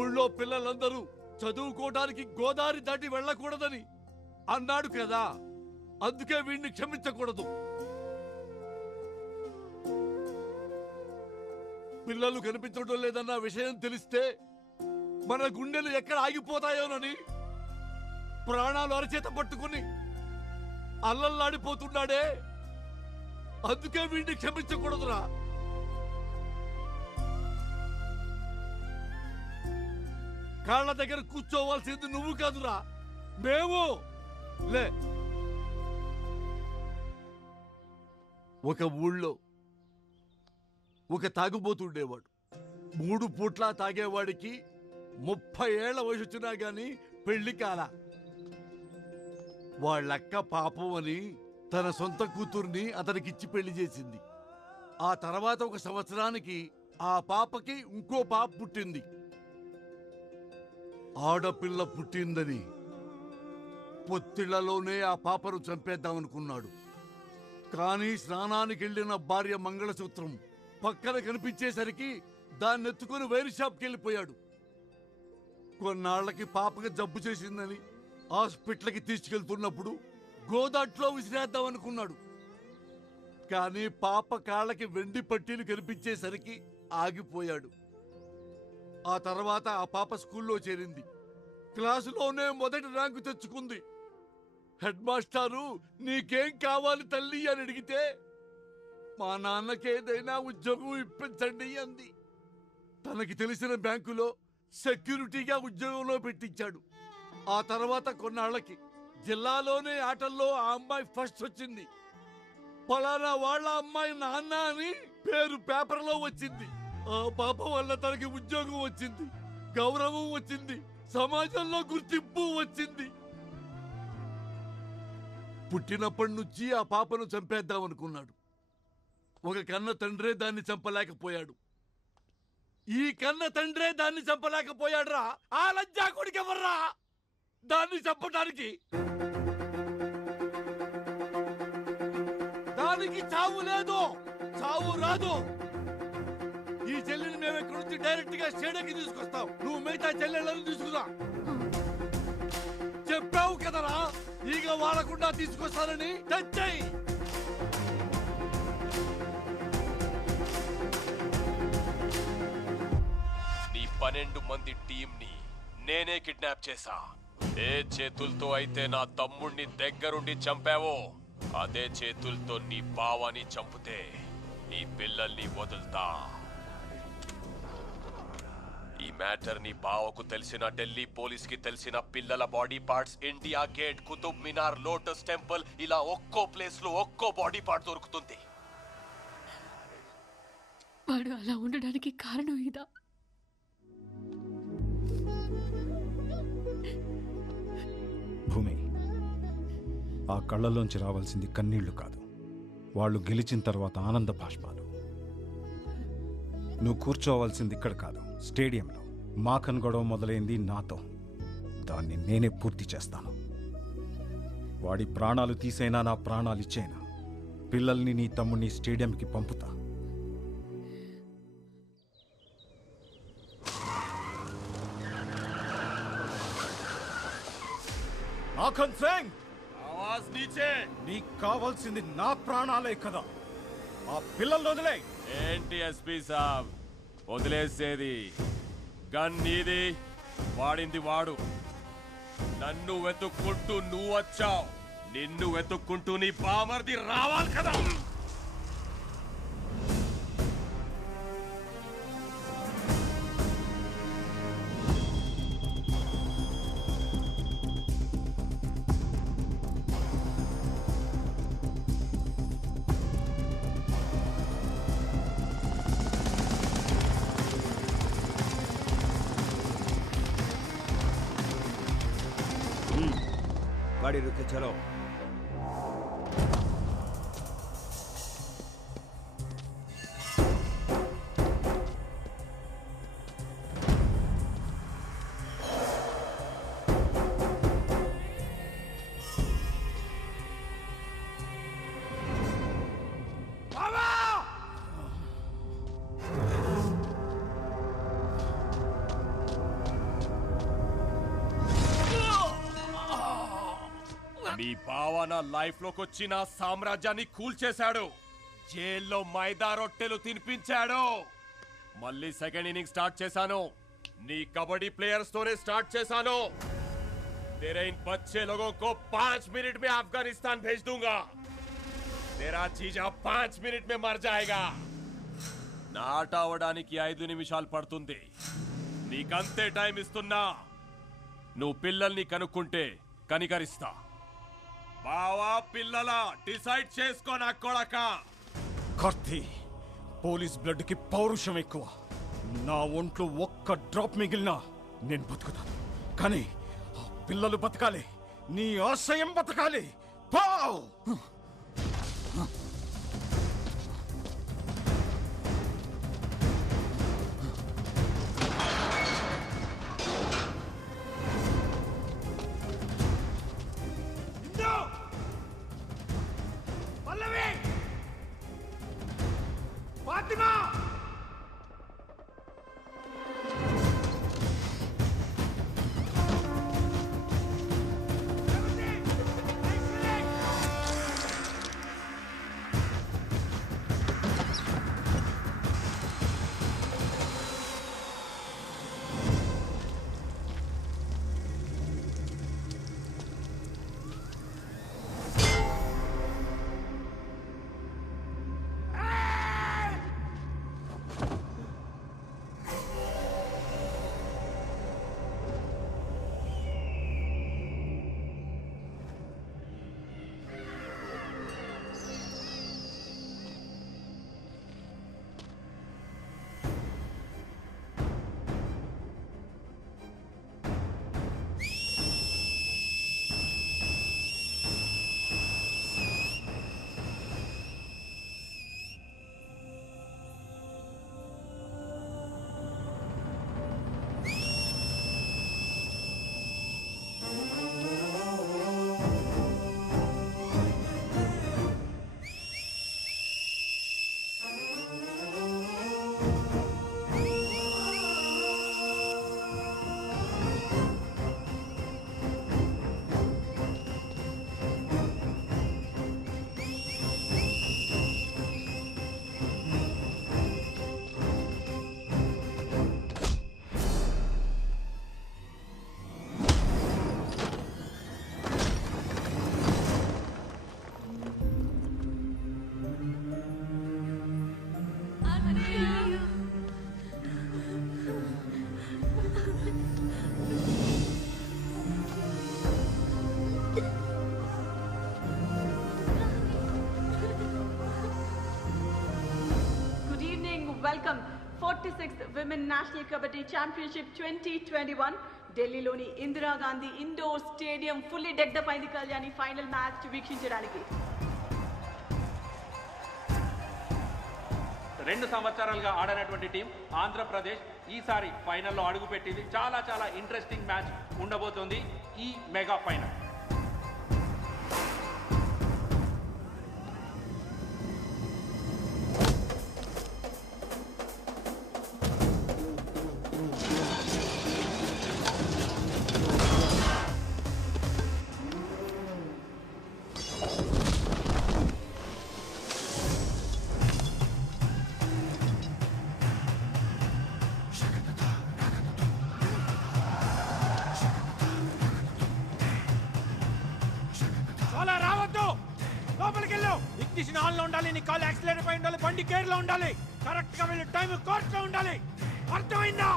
ఊళ్ళో పిల్లలందరూ చదువుకోవడానికి గోదావరి దాటి వెళ్ళకూడదని అన్నాడు కదా, అందుకే వీడిని క్షమించకూడదు. పిల్లలు కనిపించడం లేదన్న విషయం తెలిస్తే మన గుండెలు ఎక్కడ ఆగిపోతాయోనని ప్రాణాలు అరచేత పట్టుకుని అల్లల్లాడిపోతున్నాడే, అందుకే వీడిని క్షమించకూడదురా. కాళ్ళ దగ్గర కూర్చోవాల్సింది నువ్వు కాదురా, మేము. లే, ఒక ఊళ్ళో ఒక తాగుబోతుండేవాడు. 3 పూట్ల తాగేవాడికి 30 ఏళ్ల వయసు వచ్చినా గాని పెళ్లి కాల. వాళ్ళక్క పాపం అని తన సొంత కూతుర్ని అతనికిచ్చి పెళ్లి చేసింది. ఆ తర్వాత 1 సంవత్సరానికి ఆ పాపకి ఇంకో పాప పుట్టింది. ఆడపిల్ల పుట్టిందని పొత్తిళ్లలోనే ఆ పాపను చంపేద్దామనుకున్నాడు. కానీ స్నానానికి వెళ్ళిన భార్య మంగళసూత్రం పక్కన కనిపించేసరికి దాన్ని ఎత్తుకుని వైర్ షాప్కి వెళ్ళిపోయాడు. కొన్నాళ్లకి పాపకి జబ్బు చేసిందని హాస్పిటల్కి తీసుకెళ్తున్నప్పుడు గోదాట్లో విసిరేద్దామనుకున్నాడు. కానీ పాప కాళ్ళకి వెండి పట్టీలు కనిపించేసరికి ఆగిపోయాడు. ఆ తర్వాత ఆ పాప స్కూల్లో చేరింది. క్లాసులోనే మొదటి ర్యాంకు తెచ్చుకుంది. హెడ్ మాస్టారు నీకేం కావాలి తల్లి అని అడిగితే మా నాన్నకేదైనా ఉద్యోగం ఇప్పించండి అంది. తనకి తెలిసిన బ్యాంకులో సెక్యూరిటీగా ఉద్యోగంలో పెట్టించాడు. ఆ తర్వాత కొన్నాళ్లకి జిల్లాలోనే ఆటల్లో ఆ అమ్మాయి ఫస్ట్ వచ్చింది. పలానా వాళ్ళ అమ్మాయి నాన్న అని పేరు పేపర్లో వచ్చింది. ఆ పాప వల్ల తనకి ఉద్యోగం వచ్చింది, గౌరవం వచ్చింది, సమాజంలో గుర్తింపు వచ్చింది. పుట్టినప్పటి నుంచి ఆ పాపను చంపేద్దామనుకున్నాడు. ఒక కన్న తండ్రే దాన్ని చంపలేకపోయాడు. ఈ కన్న తండ్రే దాన్ని చంపలేకపోయాడురా. ఆ లజ్జాకుడికి ఎవర్రా దాన్ని చంపడానికి? దానికి చావు లేదు, చావు రాదు. ఈ చెల్లిని మేము ఇక్కడి నుంచి డైరెక్ట్ గా స్టేడియంకి తీసుకొస్తాం. నువ్వు మిగతా చెల్లెళ్ళని తీసుకురా. చెప్పావు కదరా ఈగ వాడకుండా తీసుకొస్తానని. తెచ్చాయి. నీ 12 మంది టీంని నేనే కిడ్నాప్ చేశా. ఏ చేతులతో అయితే నా తమ్ముణ్ణి దగ్గరుండి చంపావో అదే చేతులతో నీ బావని చంపితే నీ పిల్లల్ని వదులుతా. ఈ మ్యాటర్ నీ బావకు తెలిసిన, ఢిల్లీ పోలీస్ కి తెలిసిన, పిల్లల body parts India Gate, Qutub Minar, Lotus Temple ఇలా ఒక్కో ప్లేస్ లో ఒక్కో బాడీ పార్ట్ దొరుకుతుంది. వాడు అలా ఉండడానికి కారణం ఇదా? భూమి, ఆ కళ్ళలోంచి రావాల్సింది కన్నీళ్లు కాదు, వాళ్ళు గెలిచిన తర్వాత ఆనంద బాష్పాలు. నువ్వు కూర్చోవాల్సింది ఇక్కడ కాదు, స్టేడియంలో. మాకన్ గొడవ మొదలైంది నాతో. దాన్ని నేనే పూర్తి చేస్తాను. వాడి ప్రాణాలు తీసైనా నా ప్రాణాలు ఇచ్చేనా పిల్లల్ని నీ తమ్ముడిని స్టేడియంకి పంపుతా. మాఖన్ సింగ్, ఆవాజ్ నీచే. నీకు కావాల్సింది నా ప్రాణాలే కదా. ఆ పిల్లల్ని వదిలే. ఏంటి ఎస్పీ సాబ్ వదిలేసేది? గన్ నీది, వాడింది వాడు. నన్ను వెతుక్కుంటూ నువ్వు వచ్చావు, నిన్ను వెతుక్కుంటూ నీ బామర్ది రావాలి కదా. गाड़ी रुके, चलो। నీ బావ నా లైఫ్ లోకి వచ్చి నా సామ్రాజ్యాన్ని కూల్చేశాడు. జైల్లో మైదా రొట్టెలు తినిపించాడు. మళ్ళీ సెకండ్ ఇన్నింగ్ స్టార్ట్ చేశాను. నీ కబడ్డీ ప్లేయర్స్ తోనే స్టార్ట్ చేశాను. तेरे इन बच्चे लोगों को 5 मिनट में अफगानिस्तान भेज दूंगा. तेरा जीजा 5 मिनट में मर जाएगा. నా ఆట అవడానికి 5 నిమిషాలు పడుతుంది. నీకంతే టైం ఇస్తున్నా. నువ్వు పిల్లల్ని కనుక్కుంటే కనికరిస్తా. బావా పిల్లల డిసైడ్ చేసుకో నా కొడక. కార్తీ, పోలీస్ బ్లడ్ కి పౌరుషం ఎక్కువ. నా ఒంట్లో ఒక్క డ్రాప్ మిగిలినా నేను బతుకుతాను. కానీ పిల్లలు బతకాలి. నీ ఆశయం బతకాలి. పావ్! పల్లవి, Fatima, Welcome 46th Women National Kabaddi Championship 2021 ఢిల్లీలోని Indira Gandhi indoor stadium fully decked అయింది కళ్యాణి ఫైనల్ మ్యాచ్ వీక్షించడానికి. 2 సంవత్సరాలుగా ఆడనటువంటి టీం ఆంధ్రప్రదేశ్ ఈసారి ఫైనల్లో అడుగుపెట్టింది. చాలా చాలా ఇంట్రెస్టింగ్ మ్యాచ్ ఉండబోతోంది ఈ మెగా ఫైనల్. ఇగ్నిషన్ ఆన్ లో ఉండాలి. నీ కాల్ యాక్సిలరేటర్ పై ఉండాలి. బండి గేర్ లో ఉండాలి. కరెక్ట్ గా వెళ్ళి టైం కోర్స్ లో ఉండాలి. అర్థమైందా?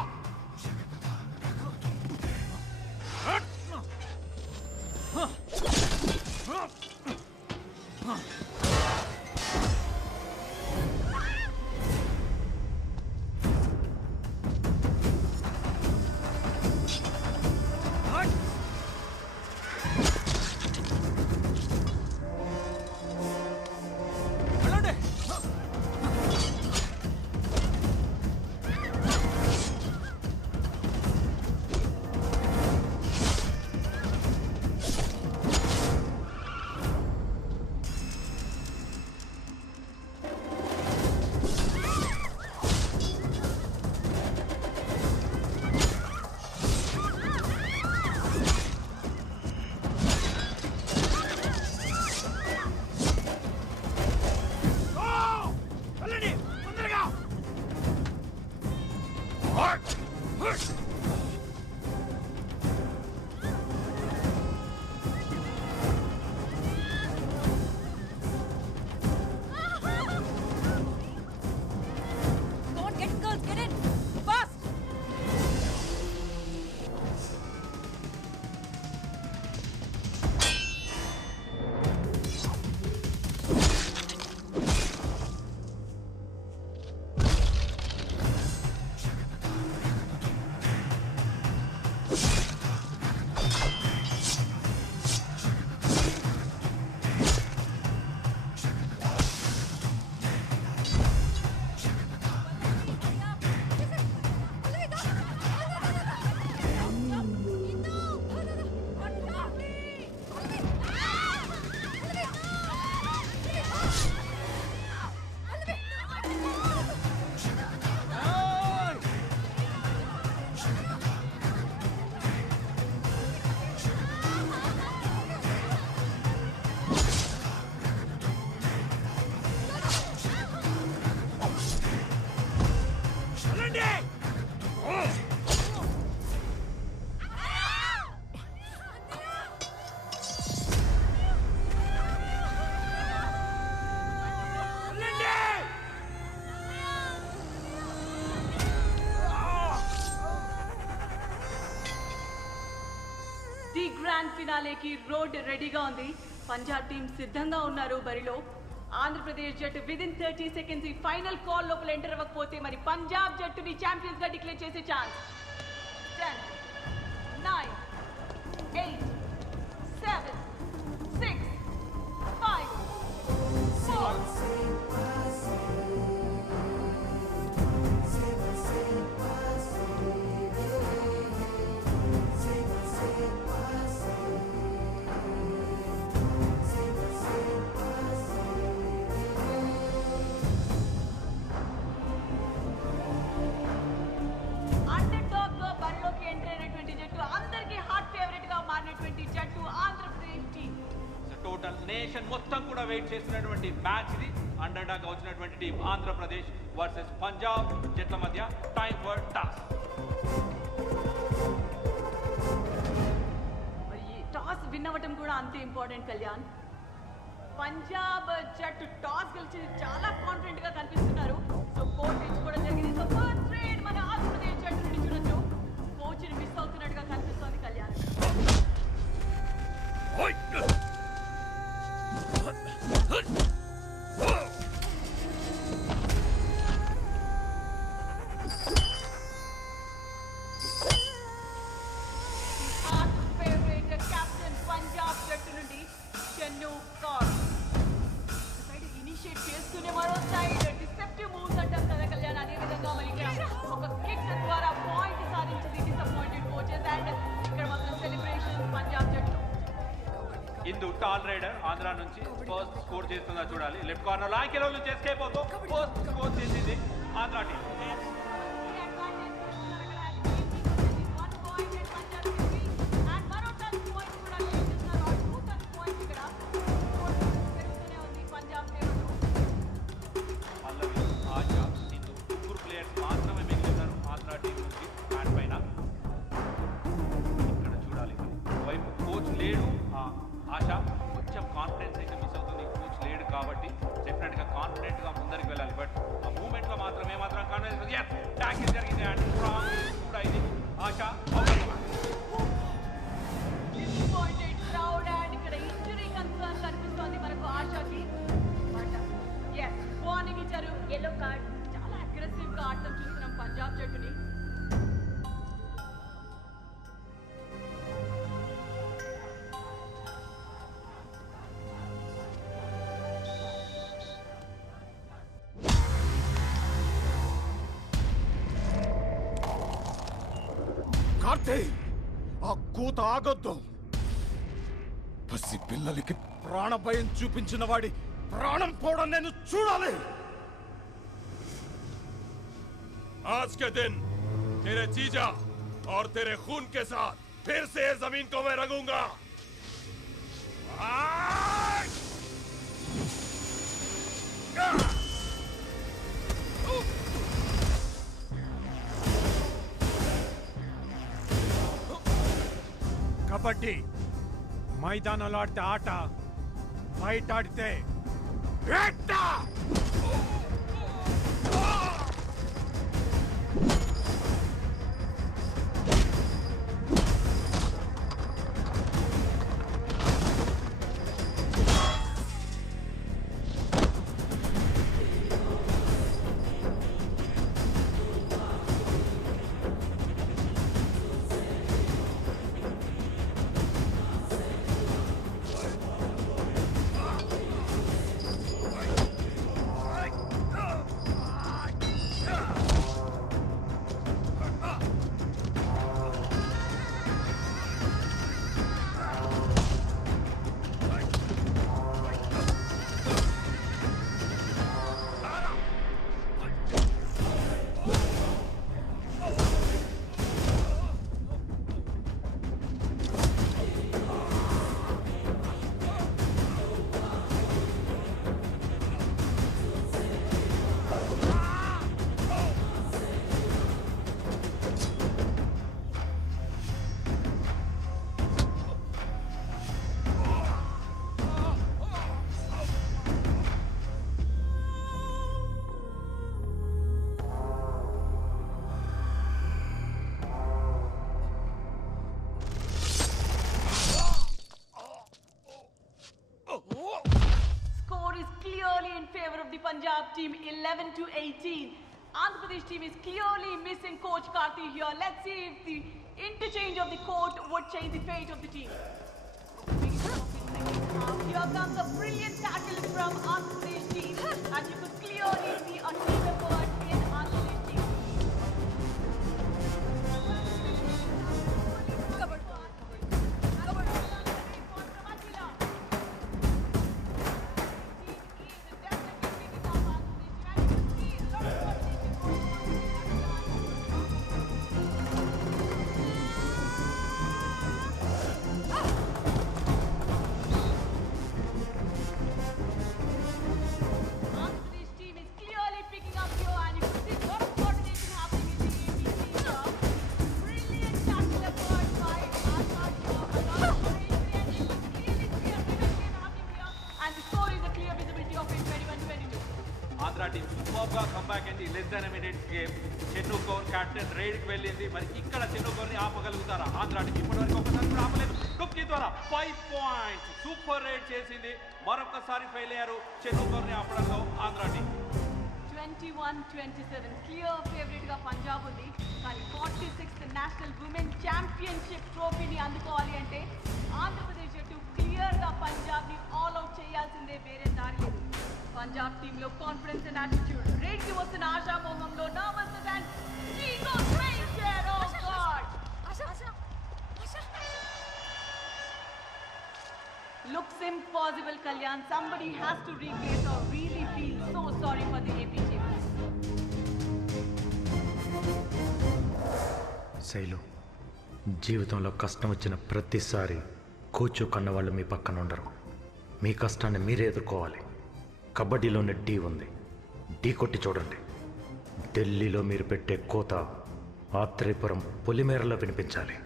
గ్రాండ్ ఫినాలేకి రోడ్ రెడీగా ఉంది. పంజాబ్ టీం సిద్ధంగా ఉన్నారు బరిలో. ఆంధ్రప్రదేశ్ జట్టు విదిన్ 30 సెకండ్స్ ఈ ఫైనల్ కాల్ లోపల ఎంటర్ అవ్వకపోతే మరి పంజాబ్ జట్టుని ఛాంపియన్స్ గా డిక్లేర్ చేసే ఛాన్స్. 10 9 8 7 6 5 4 టోటల్ నేషన్ మొత్తం కూడా వెయిట్ చేస్తున్నటువంటి మ్యాచ్ ఇది. అండర్ డాగ్ వచ్చినటువంటి టీం ఆంధ్రప్రదేశ్ వర్సెస్ పంజాబ్ జట్ల మధ్య time for toss. Toss win అవ్వటం కూడా అంతే ఇంపార్టెంట్ కళ్యాణ్. పంజాబ్ జట్టు టాస్ గెలిచి చాలా కాన్ఫిడెంట్ గా కనిపిస్తున్నారు. సో కోచ్ ఎంచుకోవడం జరిగింది. సో ఫస్ట్ ట్రేడ్ మన ఆంధ్రప్రదేశ్ జట్టు నుండి చూడొచ్చు. కోచ్ ని మిస్ అవుతున్నట్టుగా కనిపిస్తోంది కళ్యాణ్. కెప్టెన్ పంజాబ్ జట్టు నుండి చెన్ను కార్ ఇనిషియేట్ చేస్తూనే మరో సైడ్ డిసెప్టివ్ మూవ్స్ అంటారు కదా కళ్యాణ్. అదే విధంగా మరి ఇక్కడ ఒక కిక్ ద్వారా పాయింట్ సాధించింది డిసప్పాయింటెడ్ కోచెస్. అండ్ ఇక్కడ మాత్రం సెలబ్రేషన్ పంజాబ్ జట్టు. ఇందు టాల్ రైడర్ ఆంధ్ర నుంచి ఫస్ట్ స్కోర్ చేస్తుందా చూడాలి. లెఫ్ట్ కార్నర్ లాంకెలో ఎస్కేప్ అవుతూ ఫస్ట్ స్కోర్ చేసింది ఆంధ్ర టీం. పల్లవి, ఆశా, ఇందు ముగ్గురు ప్లేయర్స్ మాత్రమే మిగిలినారు ఆంధ్ర టీం నుంచి మ్యాచ్ పైన. ఇక్కడ చూడాలి వైపు కోచ్ లేడు. ఆశ కొంచెం కాన్ఫిడెన్స్ అయితే మిస్ అవుతుంది. కోచ్ లేడు కాబట్టి డెఫినెట్గా కాన్ఫిడెంట్గా ముందరికి వెళ్ళాలి. బట్ ఆ మూమెంట్లో మాత్రం ఏమాత్రం కాన్ఫిడెన్స్ ట్యాకిల్ జరిగింది. అండ్ స్ట్రాంగ్ కూడా ఇది ఆశ. డిసప్పాయింటెడ్ క్రౌడ్ అండ్ ఇక్కడ ఇంజరీ కన్సర్న్ కనిపిస్తోంది మనకు ఆశకి. బట్ ఎస్ వార్నింగ్ ఇచ్చారు, yellow కార్డ్. చాలా అగ్రెసివ్ గా ఆడటం చూస్తున్నాం పంజాబ్ జట్టుని. కార్తీ, ఆ కూత ఆగొద్దు. పసి పిల్లలకి ప్రాణభయం చూపించిన వాడి ప్రాణం పోవడం నేను చూడాలి. आज के दिन तेरे जीजा और तेरे खून के साथ फिर से जमीन को मैं रंगूंगा. కబడ్డీ మైదానంలో ఆడితే ఆట, బయట ఆడితే వేట. clearly in favor of the Punjab team, 11-18. Andhra Pradesh team is clearly missing Coach Karthi here. Let's see if the interchange of the court would change the fate of the team. Here comes a brilliant tackle from Andhra Pradesh team, and you could clearly see a team effort in Andhra Pradesh team. less than a minute game. Chennu Kaur captain రైడ్కి వెళ్ళింది. మరి ఇక్కడ చెన్ను కౌర్ని ఆపగలుగుతారా ఆంధ్ర టీం? ఇప్పటివరకు ఒకసారి కూడా ఆపలేదు. కుక్కీ ద్వారా 5 పాయింట్స్ సూపర్ రైడ్ చేసింది. మరొకసారి ఫెయిల్ అయ్యారు Chennu కౌర్ని ఆపడంలో Andhra team. 21-27 clear favourite గా పంజాబ్ ఉంది. కానీ 46th నేషనల్ ఉమెన్ ఛాంపియన్షిప్ ట్రోఫీని అందుకోవాలి అంటే ఆంధ్రప్రదేశ్ జట్టు క్లియర్ గా పంజాబ్ ని ఆల్ అవుట్ చేయాల్సిందే, వేరే దారి లేదు. పంజాబ్ టీమ్ లో కాన్ఫిడెన్స్ అండ్ యాటిట్యూడ్, రేట్ కి వస్తున్న ఆశా మొహంలో nervousness and she goes straight there. Oh God, looks impossible. Kalyan, somebody has to replace or really feel so sorry for the AP team. Shailu, జీవితంలో కష్టం వచ్చిన ప్రతిసారి కోచ్ కన్నవాళ్ళు మీ పక్కన ఉండరు. మీ కష్టాన్ని మీరే ఎదుర్కోవాలి. కబడ్డీలోనే ఢీ ఉంది, ఢీ కొట్టి చూడండి. ఢిల్లీలో మీరు పెట్టే కోత ఆత్రేయపురం పొలిమేరలో వినిపించాలి.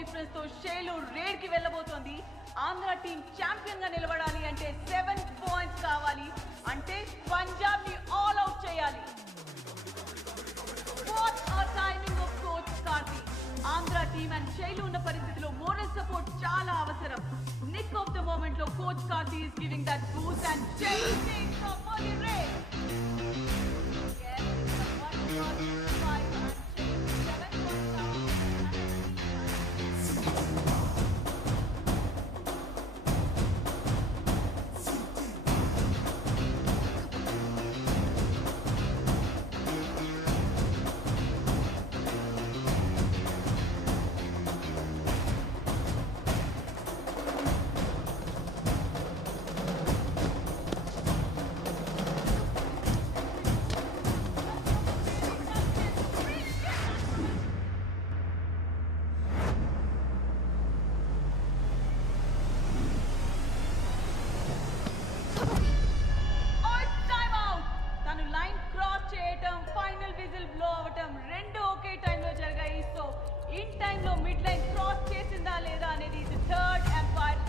డిఫరెన్స్ తో షేలు రేడ్ కి వెళ్ళబోతోంది. ఆంధ్ర టీం ఛాంపియన్ గా నిలబడాలి అంటే 7 పాయింట్స్ కావాలి. అంటే పంజాబ్ ని ఆల్ అవుట్ చేయాలి. What a timing of coach Karthi. Andhra team and Shelu ఉన్న పరిస్థితిలో మోరల్ సపోర్ట్ చాలా అవసరం. నిక్ ఆఫ్ ద మూమెంట్ లో coach Karthi is giving that boost and Shelu takes off for the raid. In time లో మిడ్ లైన్ క్రాస్ చేసిందా లేదా అనేది థర్డ్ ఎంపైర్